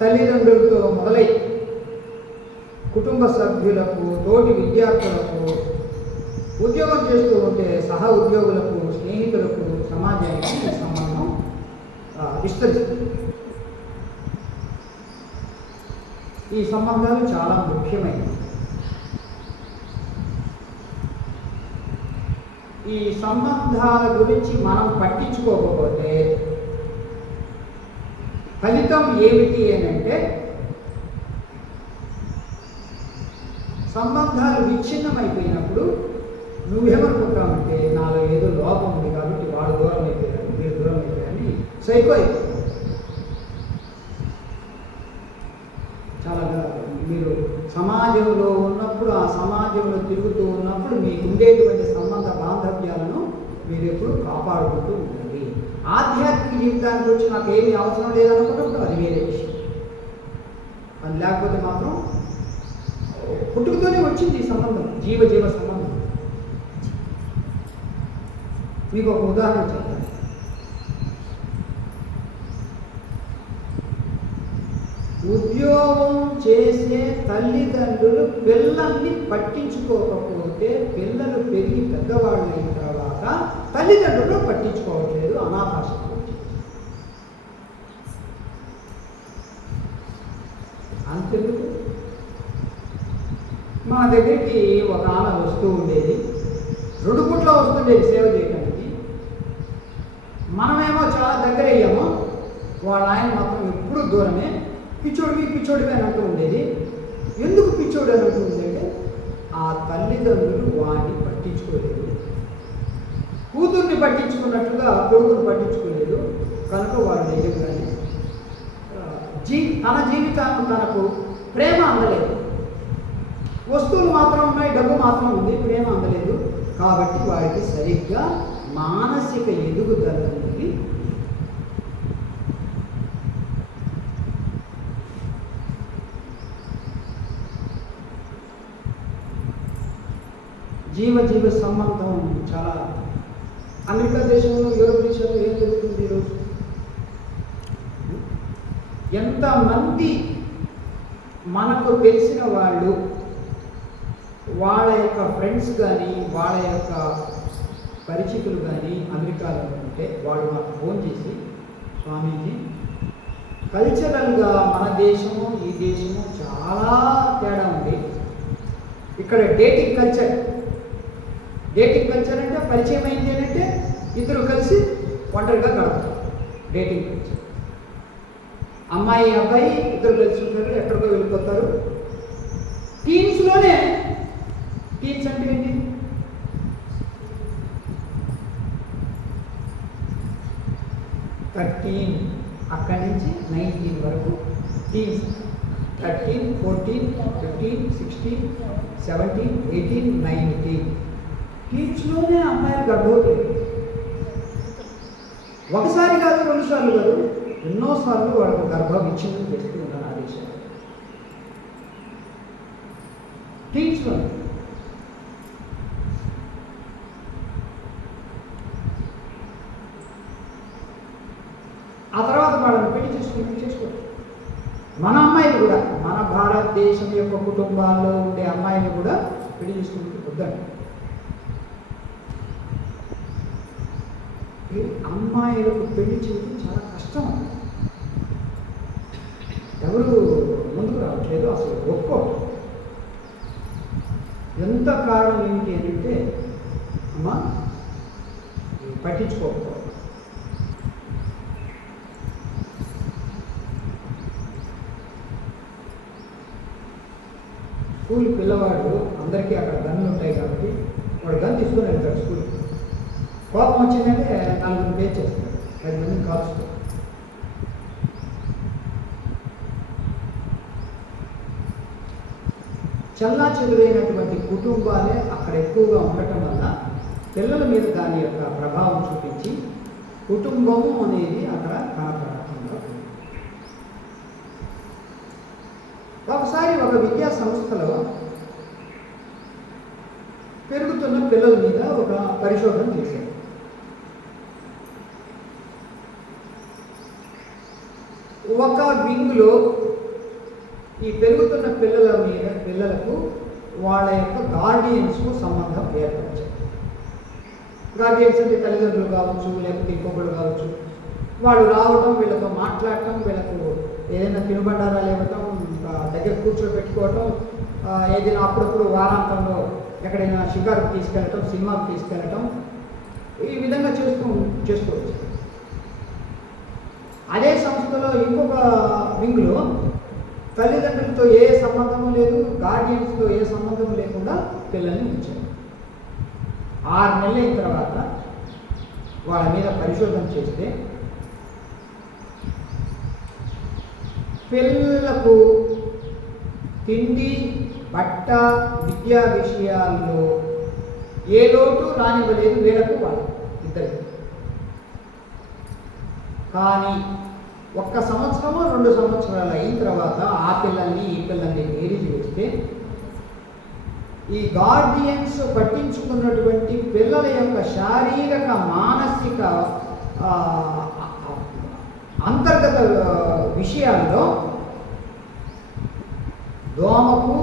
తల్లిదండ్రులతో మొదలై కుటుంబ సభ్యులకు, తోటి విద్యార్థులకు, ఉద్యోగం చేస్తూ ఉంటే సహ ఉద్యోగులకు, స్నేహితులకు, సమాజానికి ఈ సంబంధం విస్తరిస్తుంది. ఈ సంబంధాలు చాలా ముఖ్యమైనవి. ఈ సంబంధాల గురించి మనం పట్టించుకోకపోతే ఫలితం ఏమిటి అంటే సంబంధాలు విచ్ఛిన్నమైపోయినప్పుడు నువ్వేమనుకుంటావంటే నాలో ఏదో లోపం ఉంది కాబట్టి వాడు దూరం అయిపోయారు, మీరు దూరం అయిపోయారని సైకో అయిపోయారు. చాలా మీరు సమాజంలో ఉన్నప్పుడు, ఆ సమాజంలో తిరుగుతూ ఉన్నప్పుడు మీకు ఉండేటువంటి సంబంధ బాంధవ్యాలను మీరు ఎప్పుడు కాపాడుకుంటూ ఉండండి. ఆధ్యాత్మిక జీవితానికి వచ్చి నాకు ఏమీ అవసరం లేదనుకున్నప్పుడు అది వేరే విషయం. అది లేకపోతే మాత్రం పుట్టుకతోనే వచ్చింది ఈ సంబంధం, జీవజీవ సంబంధం. మీకు ఒక ఉదాహరణ చెప్తాను. ఉద్యోగం చేసే తల్లిదండ్రులు పిల్లల్ని పట్టించుకోకపోతే పిల్లలు పెరిగి పెద్దవాళ్ళు అయిన తర్వాత తల్లిదండ్రులు పట్టించుకోవట్లేదు, అనాథాశ్రమం. అంతెందుకు మా దగ్గరికి ఒక ఆమె వస్తూ ఉండేది, 2 పూట్ల వస్తుండేది సేవ చేయడానికి. మనమేమో చాలా దగ్గర అయ్యాము, వాళ్ళ ఆయన మాత్రం ఎప్పుడు దూరమే. పిచ్చోడివి అని అంటూ ఉండేది. ఎందుకు పిచ్చోడు అని అంటూ ఉండేది? ఆ తల్లిదండ్రులు వాడిని పట్టించుకోలేదు. కూతుర్ని పట్టించుకున్నట్లుగా కొడుకుని పట్టించుకోలేదు. కనుక వాడు నిజంగానే తన జీవితాన్ని తనకు ప్రేమ అందలేదు. వస్తువులు మాత్రం ఉన్నాయి, డబ్బు మాత్రం ఉంది, ప్రేమ అందలేదు. కాబట్టి వాడికి సరిగ్గా మానసిక ఎదుగుదల అనేది జీవజీవ సంబంధం చాలా. అమెరికా దేశంలో, యూరోప్ దేశంలో ఏం జరుగుతుంది ఈరోజు? ఎంతమంది మనకు తెలిసిన వాళ్ళు, వాళ్ళ యొక్క ఫ్రెండ్స్ కానీ, వాళ్ళ యొక్క పరిచితులు కానీ అమెరికాలో ఉంటే వాళ్ళు మాకు ఫోన్ చేసి, స్వామీజీ కల్చరల్గా మన దేశము ఈ దేశము చాలా తేడా ఉంది. ఇక్కడ డేటింగ్ కల్చర్ అంటే పరిచయం అయింది ఏంటంటే ఇద్దరు కలిసి ఒంటరిగా గడపడం. Dating culture. అమ్మాయి అబ్బాయి ఇద్దరు కలిసి ఉంటారు, ఎక్కడికో వెళ్ళిపోతారు. టీన్స్లోనే, టీన్స్ అంటే ఏంటి? థర్టీన్ అక్కడి నుంచి 19 వరకు టీన్స్. 13, 14, 15, 16, 17, 18, 19 టీన్స్లోనే అమ్మాయిలు గర్భవతులు. ఒకసారి కాదు, 2 సార్లు కాదు, ఎన్నోసార్లు వాళ్ళకు గర్భ విచ్ఛిన్నం చేస్తూ ఉన్నారు ఆ దేశంలో. టీన్స్లో ఆ తర్వాత వాళ్ళని పెళ్లి చేసుకోవాలి. మన అమ్మాయిలు కూడా, మన భారతదేశం యొక్క కుటుంబాల్లో ఉండే అమ్మాయిలు కూడా పెళ్లి చేసుకుంటూ వద్దండి. అమ్మాయిలకు పెళ్లి చేయడం చాలా కష్టం. ఎవరు ముందుకు రావట్లేదు, అసలు ఒక్కో. ఎంత కారణం ఏమిటి అంటే అమ్మ పట్టించుకోకపోవడం. స్కూల్ పిల్లవాడు అందరికీ అక్కడ గన్లు ఉంటాయి కాబట్టి వాడు గన్ తీసుకొని వెళ్తాడు స్కూల్కి. కోపం వచ్చిందంటే 4 పే చేస్తాడు, 10 మందిని కాల్చుతాడు. చల్లా చెదురైనటువంటి కుటుంబాలే అక్కడ ఎక్కువగా ఉండటం వల్ల పిల్లల మీద దాని యొక్క ప్రభావం చూపించి కుటుంబము అనేది అక్కడ కనపడకుండా. ఒకసారి ఒక విద్యా సంస్థలో పెరుగుతున్న పిల్లల మీద ఒక పరిశోధన చేశారు. ఒక వింగ్లో ఈ పెరుగుతున్న పిల్లలకు వాళ్ళ యొక్క గార్డియన్స్కు సంబంధం ఏర్పరిచారు. గార్డియన్స్ అంటే తల్లిదండ్రులు కావచ్చు, లేకపోతే ఇంకొకరు కావచ్చు. వాళ్ళు రావటం, వీళ్ళతో మాట్లాడటం, వీళ్ళకు ఏదైనా తినుబండారాలు ఇవ్వటం, దగ్గర కూర్చోబెట్టుకోవటం, ఏదైనా అప్పుడప్పుడు వారాంతంలో ఎక్కడైనా షికారుకు తీసుకెళ్ళటం, సినిమాకు తీసుకెళ్ళటం, ఈ విధంగా చేసుకోవచ్చు. అదే సంస్థలో ఇంకొక వింగ్లో తల్లిదండ్రులతో ఏ సంబంధము లేదు, గార్డియన్స్తో ఏ సంబంధం లేకుండా పిల్లల్ని ఉంచారు. 6 నెలల అయిన తర్వాత వాళ్ళ మీద పరిశోధన చేస్తే పిల్లలకు తిండి, బట్ట, విద్యా విషయాల్లో ఏ లోటు రానివ్వలేదు వీళ్ళకు, వాళ్ళు ఇద్దరికి. కానీ 1 సంవత్సరమో 2 సంవత్సరాలు అయిన తర్వాత ఆ పిల్లల్ని ఈ పిల్లల్ని వేరు చేస్తే ఈ గార్డియన్స్ పట్టించుకున్నటువంటి పిల్లల యొక్క శారీరక, మానసిక, అంతర్గత విషయాల్లో దోమకు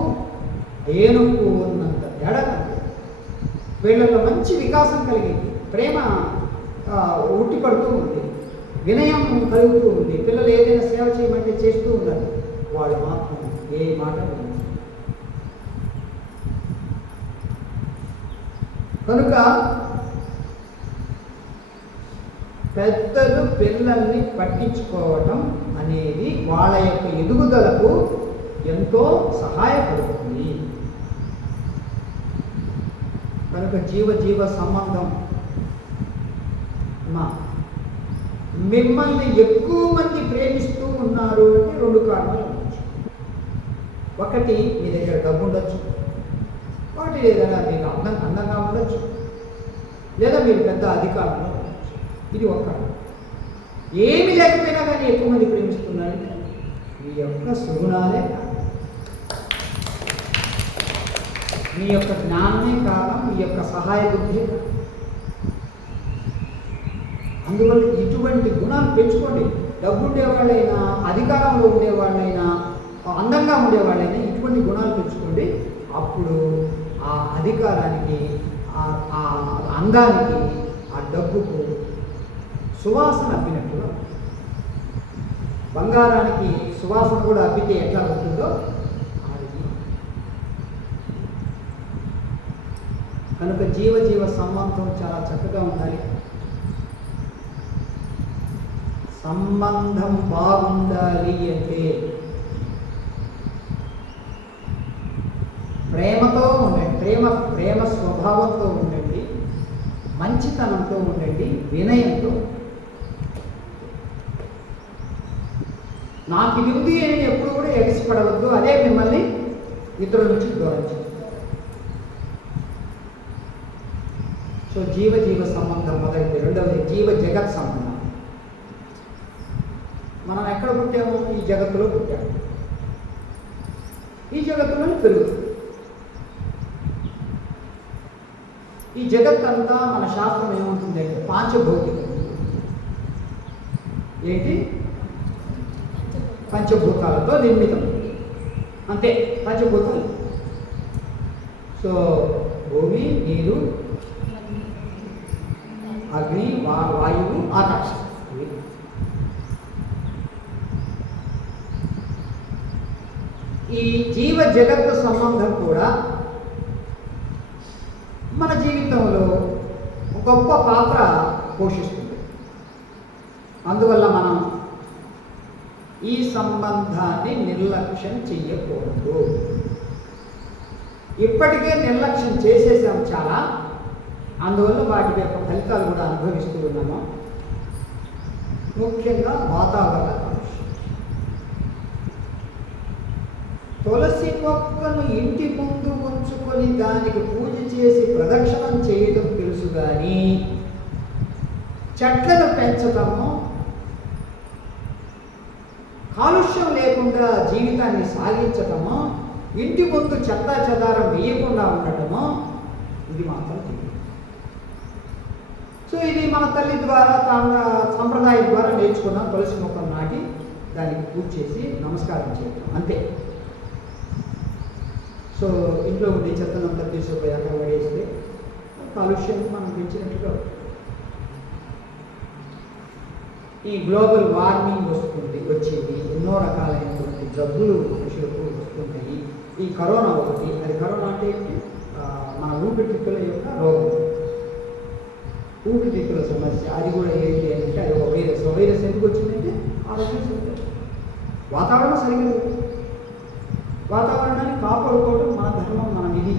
ఏనుగు ఉన్నంత తేడా కంటే వీళ్ళలో మంచి వికాసం కలిగింది. ప్రేమ ఉట్టిపడుతూ ఉంది, వినయం కలుగుతూ ఉంది. పిల్లలు ఏదైనా సేవ చేయమంటే చేస్తూ ఉన్నారు. వాళ్ళు మాత్రం ఏ మాట వినరు. కనుక పెద్దలు పిల్లల్ని పట్టించుకోవటం అనేది వాళ్ళ యొక్క ఎదుగుదలకు ఎంతో సహాయపడుతుంది. కనుక జీవ సంబంధం మిమ్మల్ని ఎక్కువ మంది ప్రేమిస్తూ ఉన్నారు అంటే 2 కారణాలు ఉండొచ్చు. ఒకటి, మీ దగ్గర డబ్బు ఉండొచ్చు, ఒకటి ఏదైనా మీకు అందంగా ఉండొచ్చు, లేదా మీరు పెద్ద అధికారంలో ఉండొచ్చు. ఇది ఒక కారణం. ఏమి లేకపోయినా కానీ ఎక్కువ మంది ప్రేమిస్తున్నారంటే మీ యొక్క సుగుణాలే కారణం, మీ యొక్క జ్ఞానమే కారణం, మీ యొక్క సహాయ బుద్ధి. అందువల్ల ఇటువంటి గుణాలు పెంచుకోండి. డబ్బు ఉండేవాళ్ళైనా, అధికారంలో ఉండేవాళ్ళైనా, అందంగా ఉండేవాళ్ళైనా ఇటువంటి గుణాలు పెంచుకోండి. అప్పుడు ఆ అధికారానికి, ఆ అందానికి, ఆ డబ్బుకు సువాసన అబ్బినట్టుగా, బంగారానికి సువాసన కూడా అబ్బితే ఎట్లా ఉంటుందో అది. కనుక జీవ సంబంధం చాలా చక్కగా ఉండాలి. సంబంధం బాగుండాలి అంటే ప్రేమతో ఉండండి, ప్రేమ స్వభావంతో ఉండండి, మంచితనంతో ఉండండి, వినయంతో. నాకు ఇది ఉంది అని ఎప్పుడు కూడా ఎగసిపడవద్దు. అదే మిమ్మల్ని ఇతరుల నుంచి దూరం చేస్తుంది. సో జీవ సంబంధం మొదలైంది. రెండవది జీవ జగత్ సంబంధం. మనం ఎక్కడ పుట్టాము? ఈ జగత్తులో పుట్టాము. ఈ జగత్తులోనే పెరుగుతుంది. ఈ జగత్ అంతా మన శాస్త్రం ఏముంటుంది అంటే పాంచభౌతికం. ఏంటి? పంచభూతాలతో నిర్మితం. అంతే, పంచభూతాలు. సో భూమి, నీరు, అగ్ని, వాయువు, ఆకాశం. ఈ జీవ జగత్తు సంబంధం కూడా మన జీవితంలో గొప్ప పాత్ర పోషిస్తుంది. అందువల్ల మనం ఈ సంబంధాన్ని నిర్లక్ష్యం చెయ్యకూడదు. ఇప్పటికే నిర్లక్ష్యం చేసేసాం చాలా, అందువల్ల వాటి యొక్క ఫలితాలు కూడా అనుభవిస్తూ ఉన్నాము. ముఖ్యంగా వాతావరణ కాలుష్యం. తులసి మొక్కను ఇంటి ముందు ఉంచుకొని దానికి పూజ చేసి ప్రదక్షిణం చేయడం తెలుసు కానీ చెట్లను పెంచటము, కాలుష్యం లేకుండా జీవితాన్ని సాగించటము, ఇంటి ముందు చెత్త చెదారం వేయకుండా ఉండటము, ఇది మాత్రం తెలియదు. సో ఇది మన తల్లి ద్వారా తన సంప్రదాయం ద్వారా నేర్చుకున్నాం. తులసి మొక్కను నాటి దానికి పూజ చేసి నమస్కారం చేయటం అంతే. సో ఇంట్లో ఉండే చెత్తనంతా తీసుకుపోయి అక్కడ పడేస్తే కాలుష్యం మనం పెంచినట్టుగా. ఈ గ్లోబల్ వార్మింగ్ వచ్చేది, ఎన్నో రకాలైనటువంటి జబ్బులు మనుషులకు వస్తున్నాయి. ఈ కరోనా ఒకటి. అది కరోనా అంటే మన ఊపిరితిత్తుల యొక్క రోగం, ఊపిరితిత్తుల సమస్య. అది కూడా ఏంటి అంటే అది ఒక వైరస్. వైరస్ ఎందుకు వచ్చిందంటే ఆరోగ్యం సరిగ్గా, వాతావరణం సరిగ్గా లేదు. వాతావరణాన్ని కాపాడుకోవడం మన ధర్మం, మన విధి.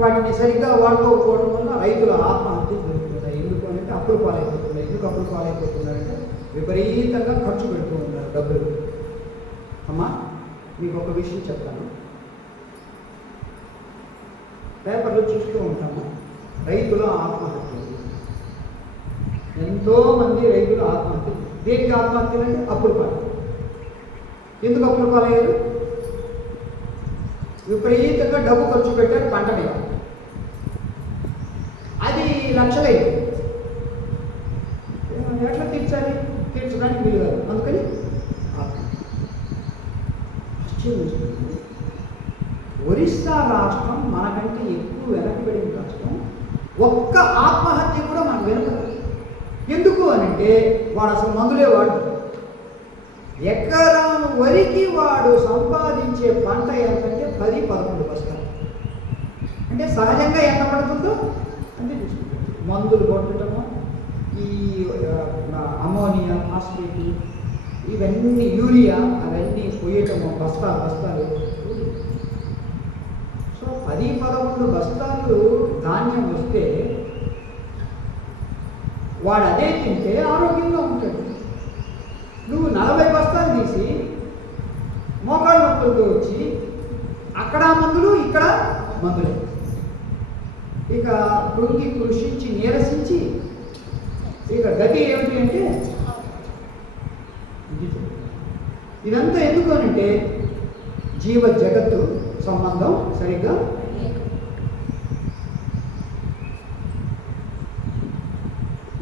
వాటిని సరిగ్గా వాడుకోకపోవడం వల్ల రైతుల ఆత్మహత్యలు జరుగుతున్నాయి. ఎందుకు అంటే అప్పులు పాలైపోతున్నాయి. ఎందుకు అప్పులు పాలైపోతున్నారంటే విపరీతంగా ఖర్చు పెడుతూ ఉన్నారు డబ్బులు. అమ్మా మీకు ఒక విషయం చెప్తాను. పేపర్లో చూస్తూ ఉంటాము రైతుల ఆత్మహత్యలు. ఎంతోమంది రైతుల ఆత్మహత్యలు. దేనికి ఆత్మహత్యలు అంటే అప్పులు పాలు. ఎందుకు అప్పులు పాలయ్యారు? విపరీతంగా డబ్బు ఖర్చు పెట్టారు పంట మీద. అది లక్షలైంది. ఎట్లా తీర్చాలి? తీర్చడానికి వీలు కాదు. అందుకని ఒరిస్సా రాష్ట్రం మనకంటే ఎక్కువ వెనకబడిన రాష్ట్రం. ఒక్క ఆత్మహత్య కూడా మనకు వెనుకదు. ఎందుకు అనంటే వాడు అసలు మందులే వాడు. ఎకరం వరికి వాడు సంపాదించే పంట ఎంతంటే 10-11 బస్తాలు. అంటే సహజంగా ఎంత పడుతుందో అంటే మందులు కొట్టడము, ఈ అమోనియా, ఫాస్ఫేట్, ఇవన్నీ యూరియా అవన్నీ పోయటము బస్తాలు. సో 10-11 బస్తాలు ధాన్యం వస్తే వాడు అదే తింటే ఆరోగ్యంగా ఉంటాడు. నువ్వు 40 బస్తాలు తీసి మోకాళ్ళ నొప్పులతో వచ్చి అక్కడ మందులు ఇక్కడ మందులు, ఇక కృంగి కృషించి నీరసించి ఇక గతి ఏమిటి అంటే ఇదంతా ఎందుకు అనంటే జీవ జగత్తు సంబంధం సరిగ్గా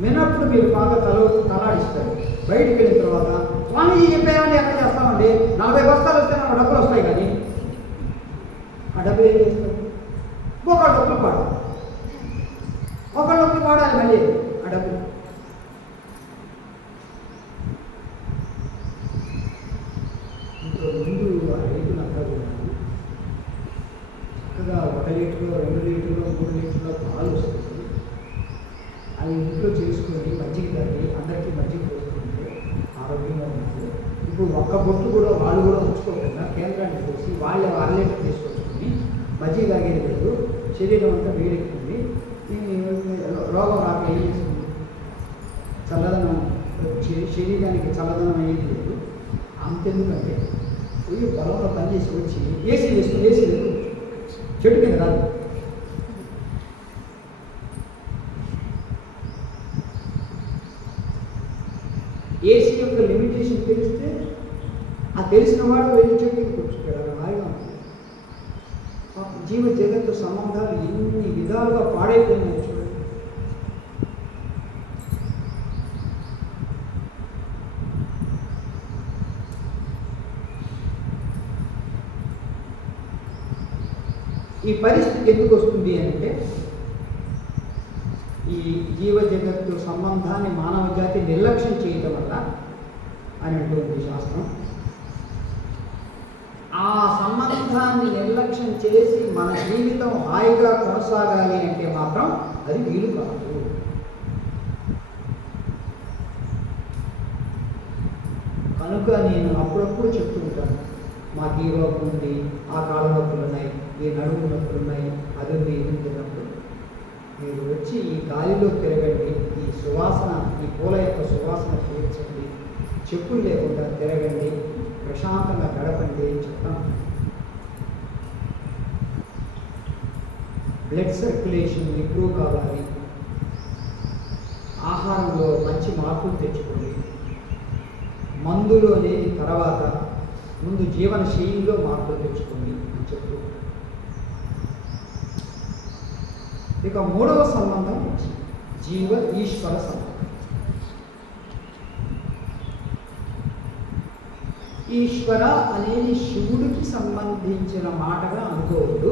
విన్నప్పుడు మీరు బాగా తలాడిస్తారు. బయటికి వెళ్ళిన తర్వాత స్వామీజీ చెప్పేవాడిని ఎక్కడ చేస్తామండి, 40 బస్తాలు వస్తే నాకు డబ్బులు వస్తాయి. కానీ ఆ డబ్బులు ఏం చేస్తారు? ఒకళ్ళు పాడాలి మళ్ళీ ఆ డబ్బులు. ఇంట్లో ముందు ఆ రైతులంతా కూడా చక్కగా 1 లీటర్లో 2 లీటర్లో 3 లీటర్లో పాలు వస్తుంది. అది ఇంట్లో చేసుకొని మజ్జిగ తాగి అందరికీ మజ్జిగ పోసుకుంటే ఆరోగ్యంగా ఉంటుంది. ఇప్పుడు ఒక్క బొట్టు కూడా వాళ్ళు కూడా ఉంచుకోకుండా కేంద్రాన్ని పోసి వాళ్ళే 1 లీటర్ తీసుకొచ్చుకొని మజ్జిగ తాగేది లేదు. శరీరం అంతా వేడెక్కుతుంది. రోగం రాక ఏం చేస్తుంది? చల్లదనం శరీరానికి చల్లదనం అయ్యేది లేదు. అంతెందుకంటే పోయి పొలంలో పనిచేసి వచ్చి ఏసీ వేసుకుని ఏసీ లేదు చెట్టు కింద రాదు. ఏసీ యొక్క లిమిటేషన్ తెలిస్తే ఆ తెలిసిన వాడు వెళ్ళి చెట్టుకి కూర్చుంటాడు. హాయిగా ఉంటుంది. జీవ జగత్తు సంబంధాలు ఎన్ని విధాలుగా పాడైపోయినాయి చూడండి. ఈ పరిస్థితి ఎందుకు వస్తుంది అంటే ఈ జీవ జగత్తు సంబంధాన్ని మానవ జాతి నిర్లక్ష్యం చేయటం వల్ల అనేటువంటి శాస్త్రం. ఆ సంబంధాన్ని నిర్లక్ష్యం చేసి మన జీవితం హాయిగా కొనసాగాలి అంటే మాత్రం అది వీలు కాదు. కనుక నేను అప్పుడు అప్పుడప్పుడు చెప్తూ ఉంటాను, మాకు ఈ రోగం ఉంది, ఆ కాళ్ళ నొప్పులు ఉన్నాయి, ఈ నడుము నొప్పులు ఉన్నాయి, అది ఉంది ఇది ఉన్నప్పుడు మీరు వచ్చి ఈ గాలిలో తిరగండి, ఈ సువాసన, ఈ పూల యొక్క సువాసన పీల్చండి, చెప్పులు లేకుండా తిరగండి, ప్రశాంతంగా గడపండి చెప్తాను. బ్లడ్ సర్క్యులేషన్ ఇంప్రూవ్ కావాలి, ఆహారంలో మంచి మార్పులు తెచ్చుకోండి, మందులు అనేది తర్వాత, ముందు జీవన శైలిలో మార్పులు తెచ్చుకోండి అని చెప్తూ. ఇక మూడవ సంబంధం జీవ ఈశ్వర సంబంధం. ఈశ్వర అనేది శివుడికి సంబంధించిన మాటగా అనుకోవద్దు.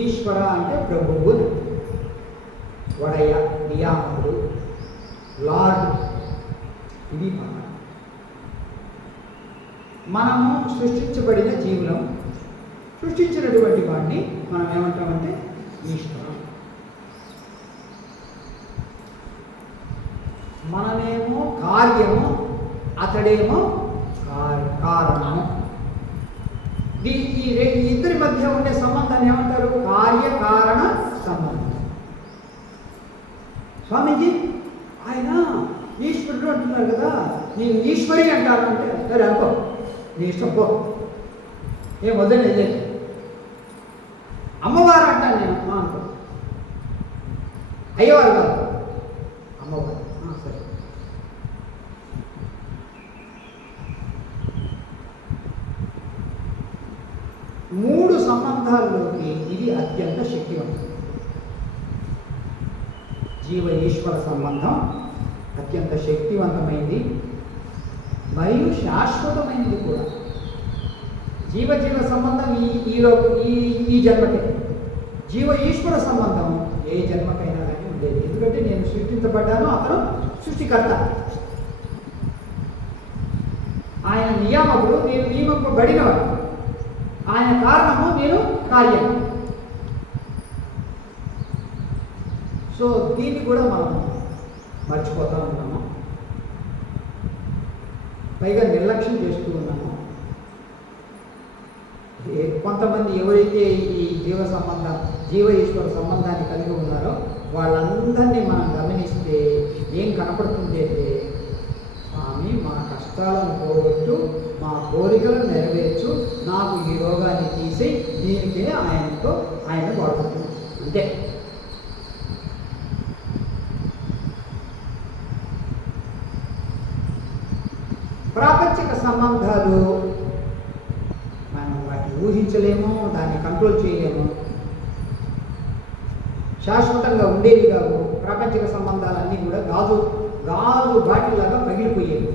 ఈశ్వర అంటే ప్రభువు, వడయ, నియామకుడు, లార్డ్, ఇది మనము సృష్టించబడిన జీవులం. సృష్టించినటువంటి వాడిని మనం ఏమంటామంటే ఈశ్వరం. మనమేమో కార్యము, అతడేమో కారణము. ఈ ఇద్దరి మధ్య ఉండే సంబంధాన్ని ఏమంటారు? కార్యకారణ సంబంధం. స్వామీజీ ఆయన ఈశ్వరుడు అంటున్నారు కదా, నేను ఈశ్వరి అంటాను అంటే సరే అనుకో, నీ ఇష్టం పో, ఏం వద్దని లేదు. అమ్మవారు అంటాను నేను అనుకో, అయ్యవారు కాదు అమ్మవారు. సరే, మూడు సంబంధాల్లోకి ఇది అత్యంత శక్తివంతం. జీవ ఈశ్వర సంబంధం అత్యంత శక్తివంతమైనది మరియు శాశ్వతమైనది కూడా. జీవ సంబంధం ఈ జన్మకే, జీవ ఈశ్వర సంబంధం ఏ జన్మకైనా కానీ ఉండేది. ఎందుకంటే నేను సృష్టించబడ్డాను, అతను సృష్టికర్త. ఆయన నియామకుడు, నేను నియమింపబడినవాడు. ఆయన కారణము, నేను కార్యం. సో దీన్ని కూడా మనం మర్చిపోతూ ఉన్నాము, పైగా నిర్లక్ష్యం చేస్తూ ఉన్నాము. కొంతమంది ఎవరైతే ఈ జీవ ఈశ్వర సంబంధాన్ని కలిగి ఉన్నారో వాళ్ళందరినీ మనం గమనిస్తే ఏం కనపడుతుంది అంటే, స్వామి మా కష్టాలను పోగొట్టు, మా కోరికలను నెరవేర్చు, నాకు ఈ రోగాన్ని తీసి దీనికే ఆయన వాడుతున్నాం అంతే. ప్రాపంచిక సంబంధాలు మనం వాటిని ఊహించలేము, దాన్ని కంట్రోల్ చేయలేము, శాశ్వతంగా ఉండేవి కావు. ప్రాపంచిక సంబంధాలన్నీ కూడా గాజు బాటిల్లాగా పగిలిపోయేవి.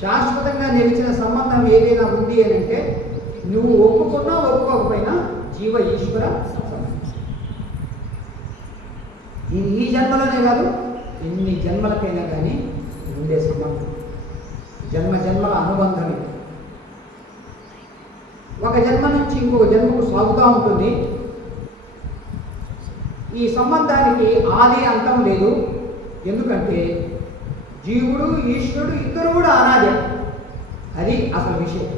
శాశ్వతంగా నిలిచిన సంబంధం ఏదైనా ఉంది అని అంటే, నువ్వు ఒప్పుకున్నా ఒప్పుకోకపోయినా జీవ ఈశ్వర సంబంధం. ఈ జన్మలోనే కాదు, ఎన్ని జన్మలకైనా కానీ ఉండే సంబంధం, జన్మల అనుబంధమే. ఒక జన్మ నుంచి ఇంకొక జన్మకు సాగుతూ ఉంటుంది. ఈ సంబంధానికి ఆది అంతం లేదు. ఎందుకంటే జీవుడు ఈశ్వరుడు ఇద్దరు కూడా అనాదే. అది అసలు విషయం.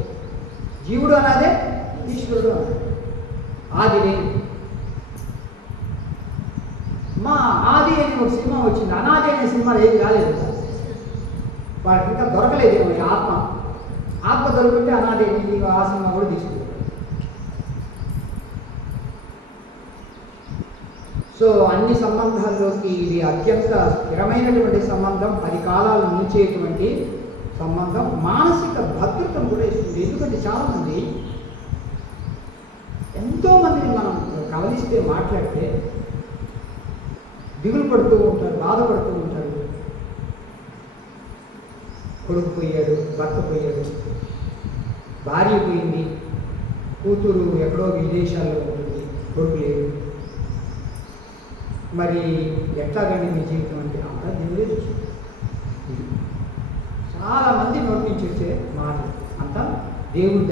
జీవుడు అనాదే, ఈశ్వరుడు అనాదే, ఆది లేదు. మా ఆది అని ఒక సినిమా వచ్చింది, అనాది అనే సినిమా ఏది రాలేదు. వాళ్ళకి ఇంకా దొరకలేదేమో ఈ ఆత్మ దొరికితే అనాది అనేది ఆ సినిమా కూడా తీసుకుంటారు. సో అన్ని సంబంధాల్లోకి ఇది అత్యంత స్థిరమైనటువంటి సంబంధం, 10 కాలాలు నిలిచేటువంటి సంబంధం. మానసిక భద్రతను కూడా ఇస్తుంది. ఎందుకంటే చాలామంది, ఎంతోమందిని మనం కవలిస్తే, మాట్లాడితే దిగులు పడుతూ ఉంటారు, బాధపడుతూ ఉంటారు. కొడుకు పోయాడు, భర్త పోయాడు, భార్య పోయింది, కూతురు ఎక్కడో విదేశాల్లో ఉంటుంది, కొడుకు లేదు, మరి ఎట్లాగండి మీ జీవితం అంటే అంతా దేవుడే చూస్తుంది. చాలామంది నోటి నుంచి వచ్చే మాట అంతా దేవుడి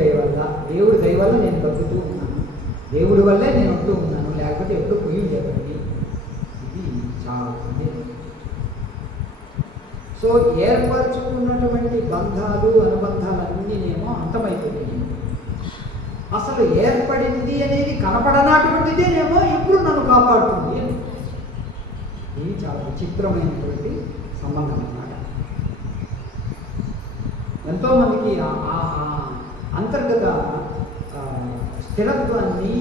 దయ వల్ల నేను బతుకుతూ ఉన్నాను, దేవుడి వల్లే నేను ఉంటూ ఉన్నాను, లేకపోతే ఎప్పుడు పొయ్యి లేదండి. ఇది చాలా సో ఏర్పరచుకున్నటువంటి బంధాలు అనుబంధాలన్నీనేమో అంతమైపోయినాయి. అసలు ఏర్పడింది అనేది కనపడనటువంటిదేనేమో ఇప్పుడు నన్ను కాపాడుతుంది అని. ఇది చాలా విచిత్రమైనటువంటి సంబంధం అన్నమాట. ఎంతోమందికి అంతర్గత స్థిరత్వాన్ని,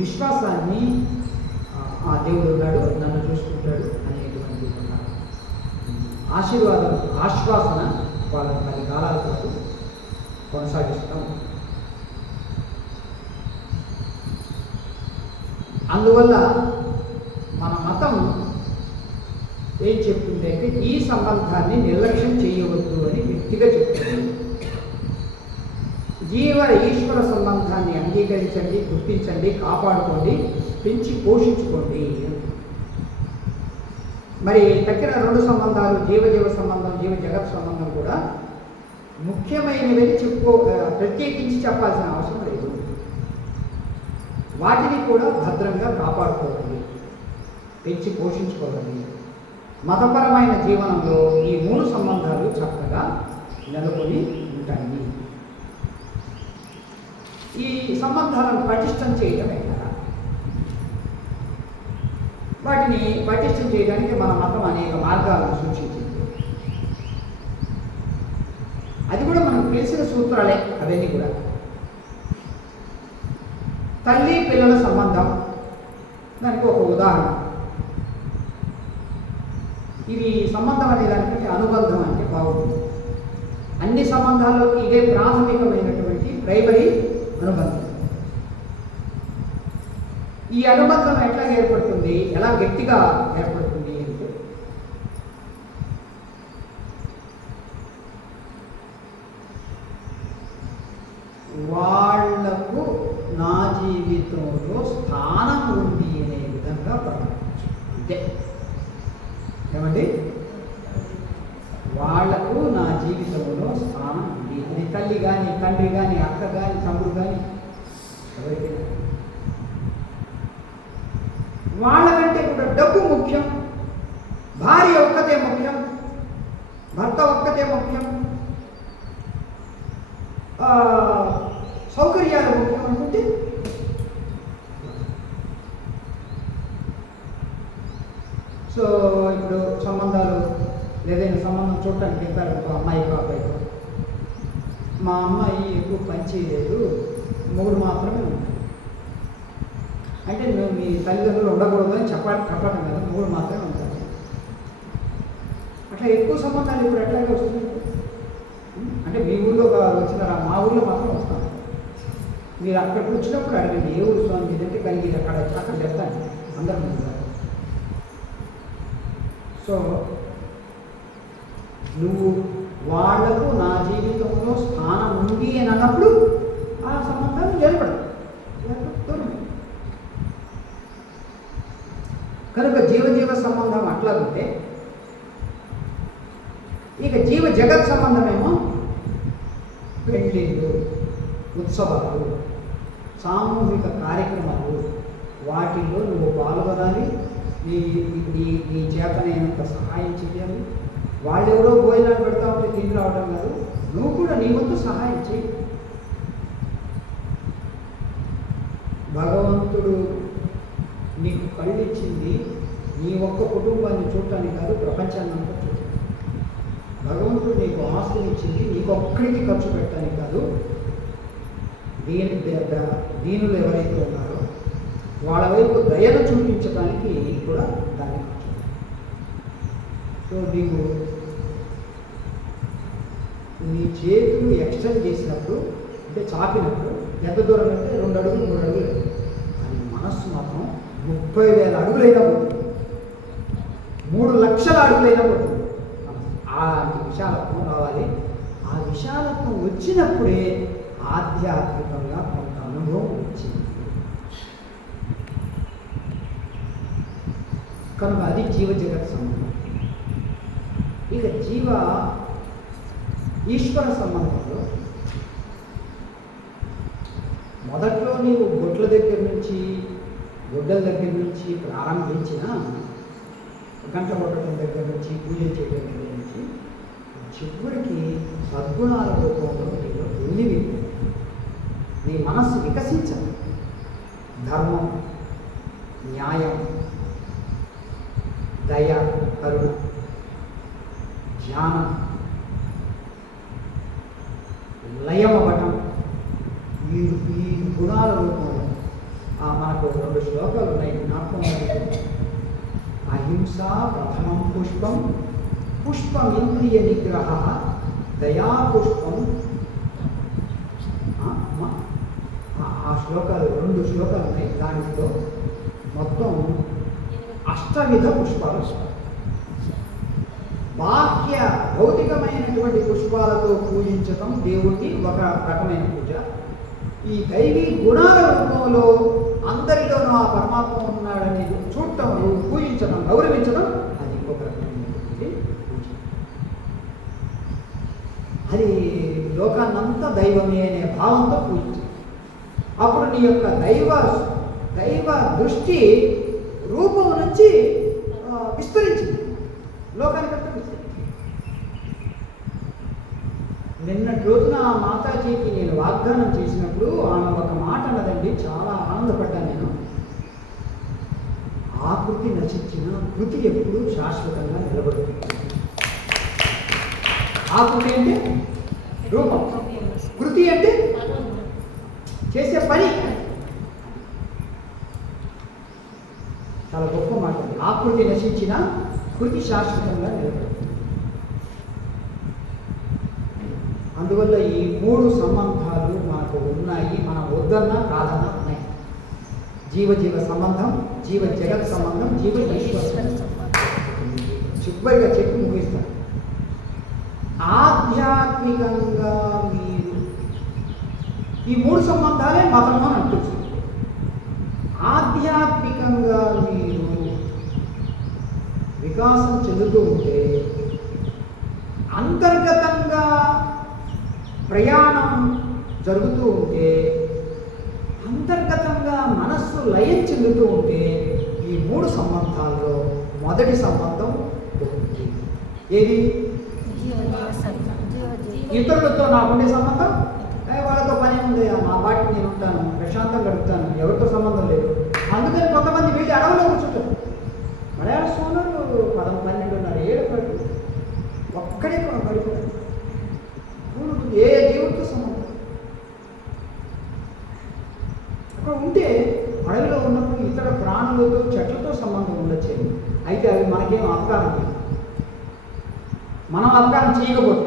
విశ్వాసాన్ని ఆ దేవుడు ఉన్నాడు, నన్ను చూసుకుంటాడు అనేటువంటి ఆశీర్వాదం, ఆశ్వాసన వాళ్ళని 10 కాలాల పాటు కొనసాగిస్తాం. అందువల్ల మన మతం ఏం చెప్తుందంటే ఈ సంబంధాన్ని నిర్లక్ష్యం చేయవద్దు అని గట్టిగా చెప్తుంది. ఈశ్వర సంబంధాన్ని అంగీకరించండి, గుర్తించండి, కాపాడుకోండి, పెంచి పోషించుకోండి. మరి తక్కిన 2 సంబంధాలు, జీవ సంబంధం, జీవ జగత్ సంబంధం కూడా ముఖ్యమైనవి ప్రత్యేకించి చెప్పాల్సిన అవసరం లేదు. వాటిని కూడా భద్రంగా కాపాడుకోవాలి, పెంచి పోషించుకోవాలి. మతపరమైన జీవనంలో ఈ 3 సంబంధాలు చక్కగా నెలకొని ఉంటాయి. ఈ సంబంధాలను పటిష్టం చేయడం ఎక్కడ? వాటిని పటిష్టం చేయడానికి మన మతం అనేక మార్గాలను సూచించింది. అది కూడా మనకు తెలిసిన సూత్రాలే అవన్నీ కూడా. తల్లి పిల్లల సంబంధం దానికి ఒక ఉదాహరణ. ఇది సంబంధం అనే దానికంటే అనుబంధం అంటే బాగుంటుంది. అన్ని సంబంధాల్లో ఇదే ప్రాథమికమైనటువంటి ప్రైమరీ అనుబంధం. ఈ అనుబంధం ఎట్లా ఏర్పడుతుంది, ఎలా గట్టిగా ఏర్పడుతుంది అంటే వాళ్లకు నా జీవితంలో స్థానం ఉంది అనే విధంగా ప్రారంభించు. అంతే. ఏమండి? వాళ్లకు నా జీవితంలో స్థానం ఉంది. అది తల్లి కానీ, తండ్రి కానీ, అక్క కానీ, తమ్ముడు కానీ, ఎవరికైనా. వాళ్ళకంటే కూడా డబ్బు ముఖ్యం, భార్య ఒక్కతే ముఖ్యం, భర్త ఒక్కతే ముఖ్యం, సౌకర్యాలు ముఖ్యం అనుకుంటే సో ఇప్పుడు సంబంధాలు ఏదైనా సంబంధం చూడటానికి వెళ్తారు అమ్మాయి బాబాయ్తో. మా అమ్మాయి ఎక్కువ పని చేయలేదు, మొగుడు మాత్రమే ఉంటాడు అంటే నువ్వు మీ తల్లిదండ్రులు ఉండకూడదు అని చెప్పడం కదా, మొగుడు మాత్రమే ఉంటాడు. అట్లా ఎక్కువ సంబంధాలు ఇప్పుడు ఎట్లాగే వస్తుంది అంటే మీ ఊళ్ళో వచ్చినారా, మా ఊళ్ళో మాత్రం వస్తాను. మీరు అక్కడికి వచ్చినప్పుడు అడగండి ఏ ఊరు స్వామి మీదంటే కలిగి అక్కడ చెప్తాను అందరం ముందు. సో నువ్వు వాళ్లకు నా జీవితంలో స్థానం ఉంది అని అన్నప్పుడు ఆ సంబంధాలు ఏర్పడదు. కనుక జీవ సంబంధం అట్లా ఉంటే ఇక జీవ జగత్ సంబంధమేమో పెళ్ళిళ్ళు, ఉత్సవాలు, సామూహిక కార్యక్రమాలు, వాటిల్లో నువ్వు పాల్గొనాలి, నీ చేతనైనంత సహాయం చేయాలి. వాళ్ళెవరో భోజనాలు పెడతా ఉంటే తిని రావడం కాదు, నువ్వు కూడా నీ వంతు సహాయం చేయి. భగవంతుడు నీకు కళ్ళు ఇచ్చింది నీ ఒక్క కుటుంబాన్ని చూడటానికి కాదు, ప్రపంచాన్ని అంతా చూడటానికి. భగవంతుడు నీకు ఆస్తులు ఇచ్చింది నీకు ఒక్కడికి ఖర్చు పెట్టడానికి కాదు, దీనులు ఎవరైతే ఉన్నారో వాళ్ళ వైపు దయను చూపించడానికి కూడా దాన్ని ఖర్చు. సో నీవు నీ చేతులు ఎక్స్టెండ్ చేసినప్పుడు అంటే చాపినప్పుడు ఎంత దూరం అంటే 2 అడుగులు 3 అడుగులు, కానీ మనస్సు మాత్రం 30,000 అడుగులైనా పోతుంది, 3 లక్షల అడుగులైనా పోతుంది. ఆ విశాలత్వం రావాలి. ఆ విశాలత్వం వచ్చినప్పుడే ఆధ్యాత్మికంగా కొంత అనుభవం వచ్చింది. కనుక అది జీవ జగత్ సంబంధం. ఇక ఈశ్వర సంబంధంలో మొదట్లో నీవు గొడ్ల దగ్గర నుంచి గొడ్డల దగ్గర నుంచి ప్రారంభించిన గంట కొట్టడం దగ్గర నుంచి పూజ చేయడం దగ్గర నుంచి చివరికి సద్గుణాల రూపంలో నీలో వెలివి, నీ మనస్సు వికసించదు. ధర్మం, న్యాయం, దయ, కరుణ, జ్ఞానం, లయమవటం, ఈ గుణాల రూపంలో మనకు 2 శ్లోకాలు ఉన్నాయి జ్ఞాపకం. అహింస ప్రథమం పుష్పం, పుష్పమింద్రియ నిగ్రహ, దయా పుష్పం. ఆ శ్లోకాలు 2 శ్లోకాలు ఉన్నాయి. దానితో మొత్తం 8 పుష్పాలు. బాహ్య భౌతికమైనటువంటి పుష్పాలతో పూజించటం దేవుడికి ఒక రకమైన పూజ. ఈ దైవీ గుణాల రూపంలో అందరిలోనూ ఆ పరమాత్మ ఉన్నాడని చూడటం, పూజించడం, గౌరవించడం, అది ఇంకొక రకమైనటువంటి పూజ. అది లోకాన్నంతా దైవమే అనే భావంతో పూజించడం. అప్పుడు నీ యొక్క దైవ దృష్టి రూపం నుంచి విస్తరించింది, లోకానికంతా విస్తరించింది. నిన్నటి రోజున ఆ మాతాజీకి నేను వాగ్దానం చేసినప్పుడు ఆమె ఒక మాట అన్నదండి, చాలా ఆనందపడ్డాను నేను. ఆకృతి నశించిన కృతి ఎప్పుడు శాశ్వతంగా నిలబడుతుంది. ఆకృతి అంటే రూపం, కృతి అంటే చేసే పని. చాలా గొప్ప మాట. ఆకృతి నశించిన కృతి శాశ్వతంగా నిలబడుతుంది. అందువల్ల ఈ 3 సంబంధాలు మనకు ఉన్నాయి, మనం వద్దన్నా కాదన్నా ఉన్నాయి. జీవ సంబంధం, జీవ జగత్ సంబంధం, జీవ ఈశ్వర సంబంధం. చివరిగా చెప్పి ముగిస్తాను. ఆధ్యాత్మికంగా మీరు ఈ 3 సంబంధాలే మతము అని అంటుంది. ఆధ్యాత్మికంగా మీరు వికాసం చెందుతూ ఉంటే, అంతర్గతంగా ప్రయాణం జరుగుతూ ఉంటే, అంతర్గతంగా మనస్సు లయం చెందుతూ ఉంటే, ఈ 3 సంబంధాల్లో మొదటి సంబంధం ఒకటి. ఏది? ఇతరులతో నాకుండే సంబంధం. వాళ్ళతో పని ఉంది, నా పాటికి నేను ఉంటాను, ప్రశాంతం గడుపుతాను, ఎవరితో సంబంధం లేదు. అందుకని కొంతమంది వీళ్ళు అడవులో కూర్చుంటారు. మలయాళ సోనరు 12:30 ఏడు ఒక్కడే పడిపోయాడు. ఏ దేవుడితో సంబంధం అక్కడ ఉంటే, అడవిలో ఉన్నప్పుడు ఇతర ప్రాణులతో, చెట్లతో సంబంధం ఉండొచ్చు. అయితే అవి మనకేం అపకారం లేదు, మనం అపకారం చేయకపోతే.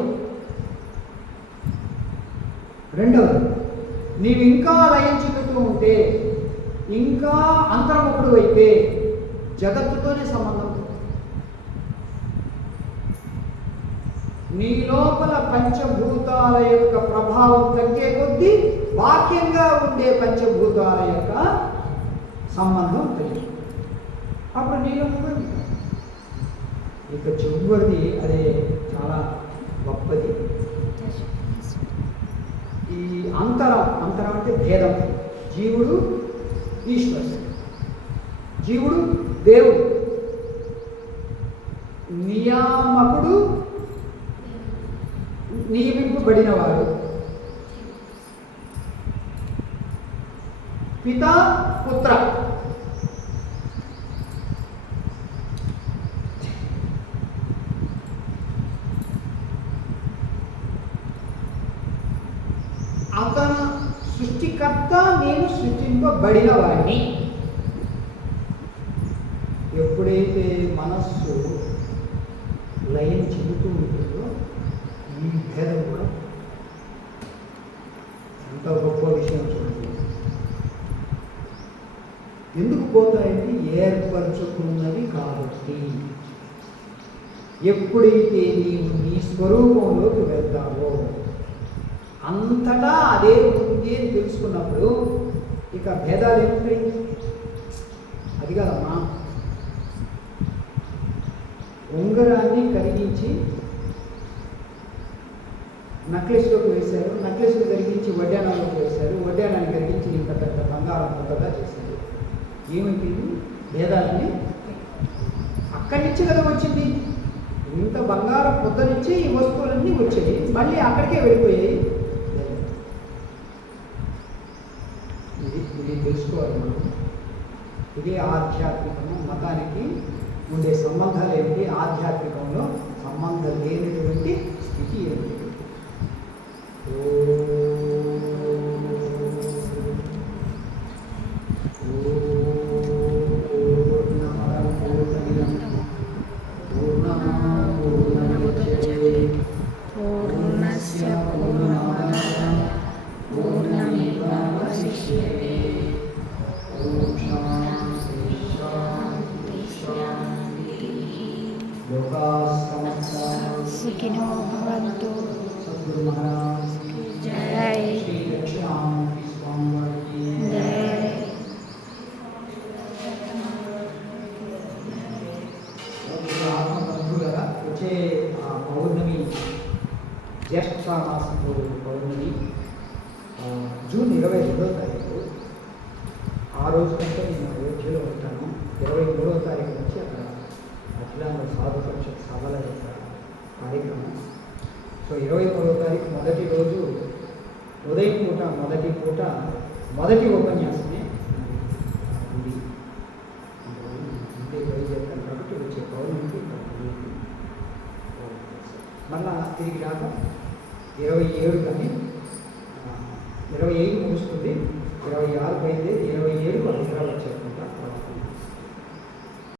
రెండవది, నీవు ఇంకా లయం చెందుతూ ఉంటే, ఇంకా అంతర్ముఖుడు అయితే జగత్తుతోనే సంబంధం. నీ లోపల పంచభూతాల యొక్క ప్రభావం తగ్గే కొద్దీ బాహ్యంగా ఉండే పంచభూతాల యొక్క సంబంధం తగ్గి, అప్పుడు నీలో ఇక చివరిది, అదే చాలా గొప్పది. ఈ అంతరం అంటే భేదం. జీవుడు ఈశ్వరుడు, జీవుడు దేవుడు, నియామకుడు నియమింపబడినవాడు, పిత పుత్ర. అతను సృష్టికర్త, నేను సృష్టింపబడిన వాడిని. ఎప్పుడైతే మనస్సు లయం చెందుతూ ఉంటుందో, ఈ భేదం కూడా ఎంత గొప్ప విషయం చూడండి. ఎందుకు పోతాయంటే ఏర్పరచుకున్నది కాబట్టి. ఎప్పుడైతే నీవు నీ స్వరూపంలోకి వెళ్తావో, అంతటా అదే ఉంది అని తెలుసుకున్నప్పుడు ఇక భేదాలు ఏముంటాయి? అది కదమ్మా. ఉంగరాన్ని కరిగించి నక్లెస్లోకి వేశారు, నక్లెస్ని కరిగించి వడ్డానాలోకి వేశారు, వడ్డానాన్ని కరిగించి ఇంత పెద్ద బంగారం కొత్తగా చేశారు. ఏమైంది? భేదాలని అక్కడి నుంచి కదా వచ్చింది. ఇంత బంగారం ముద్ద నుంచి ఈ వస్తువులన్నీ వచ్చాయి, మళ్ళీ అక్కడికే వెళ్ళిపోయాయి. ఇది తెలుసుకోవాలి మనం. ఇది ఆధ్యాత్మికము. మతానికి ఉండే సంబంధాలు ఏమిటి, ఆధ్యాత్మికంలో సంబంధం లేనటువంటి స్థితి ఏమిటి. సుఖినో భవంతు. సద్గురు మహారాజ్ జై శ్రీ దక్షిణామూర్తి స్వామి వారికి జై. ఆత్మబంధువులరా, వచ్చే పౌర్ణమి జ్యేష్ఠ మాసంలో పౌర్ణమి జూన్ 22వ తారీఖు. ఆ రోజు కంటే నేను అయోధ్యలో ఉంటాను. 23వ తారీఖు నుంచి అక్కడ అఖిలాండ సాధు పరిషత్ సభల యొక్క కార్యక్రమం. సో 23వ తారీఖు మొదటి రోజు ఉదయం పూట మొదటి ఉపన్యాసమే ఉంది. ముందే బయలుదేరుతాను కాబట్టి వచ్చే పౌర్ణమికి మళ్ళా తిరిగి రాక 27 కానీ 25 ముగుస్తుంది, 26 బయలుదేరి 27కు హైదరాబాద్ వచ్చారు.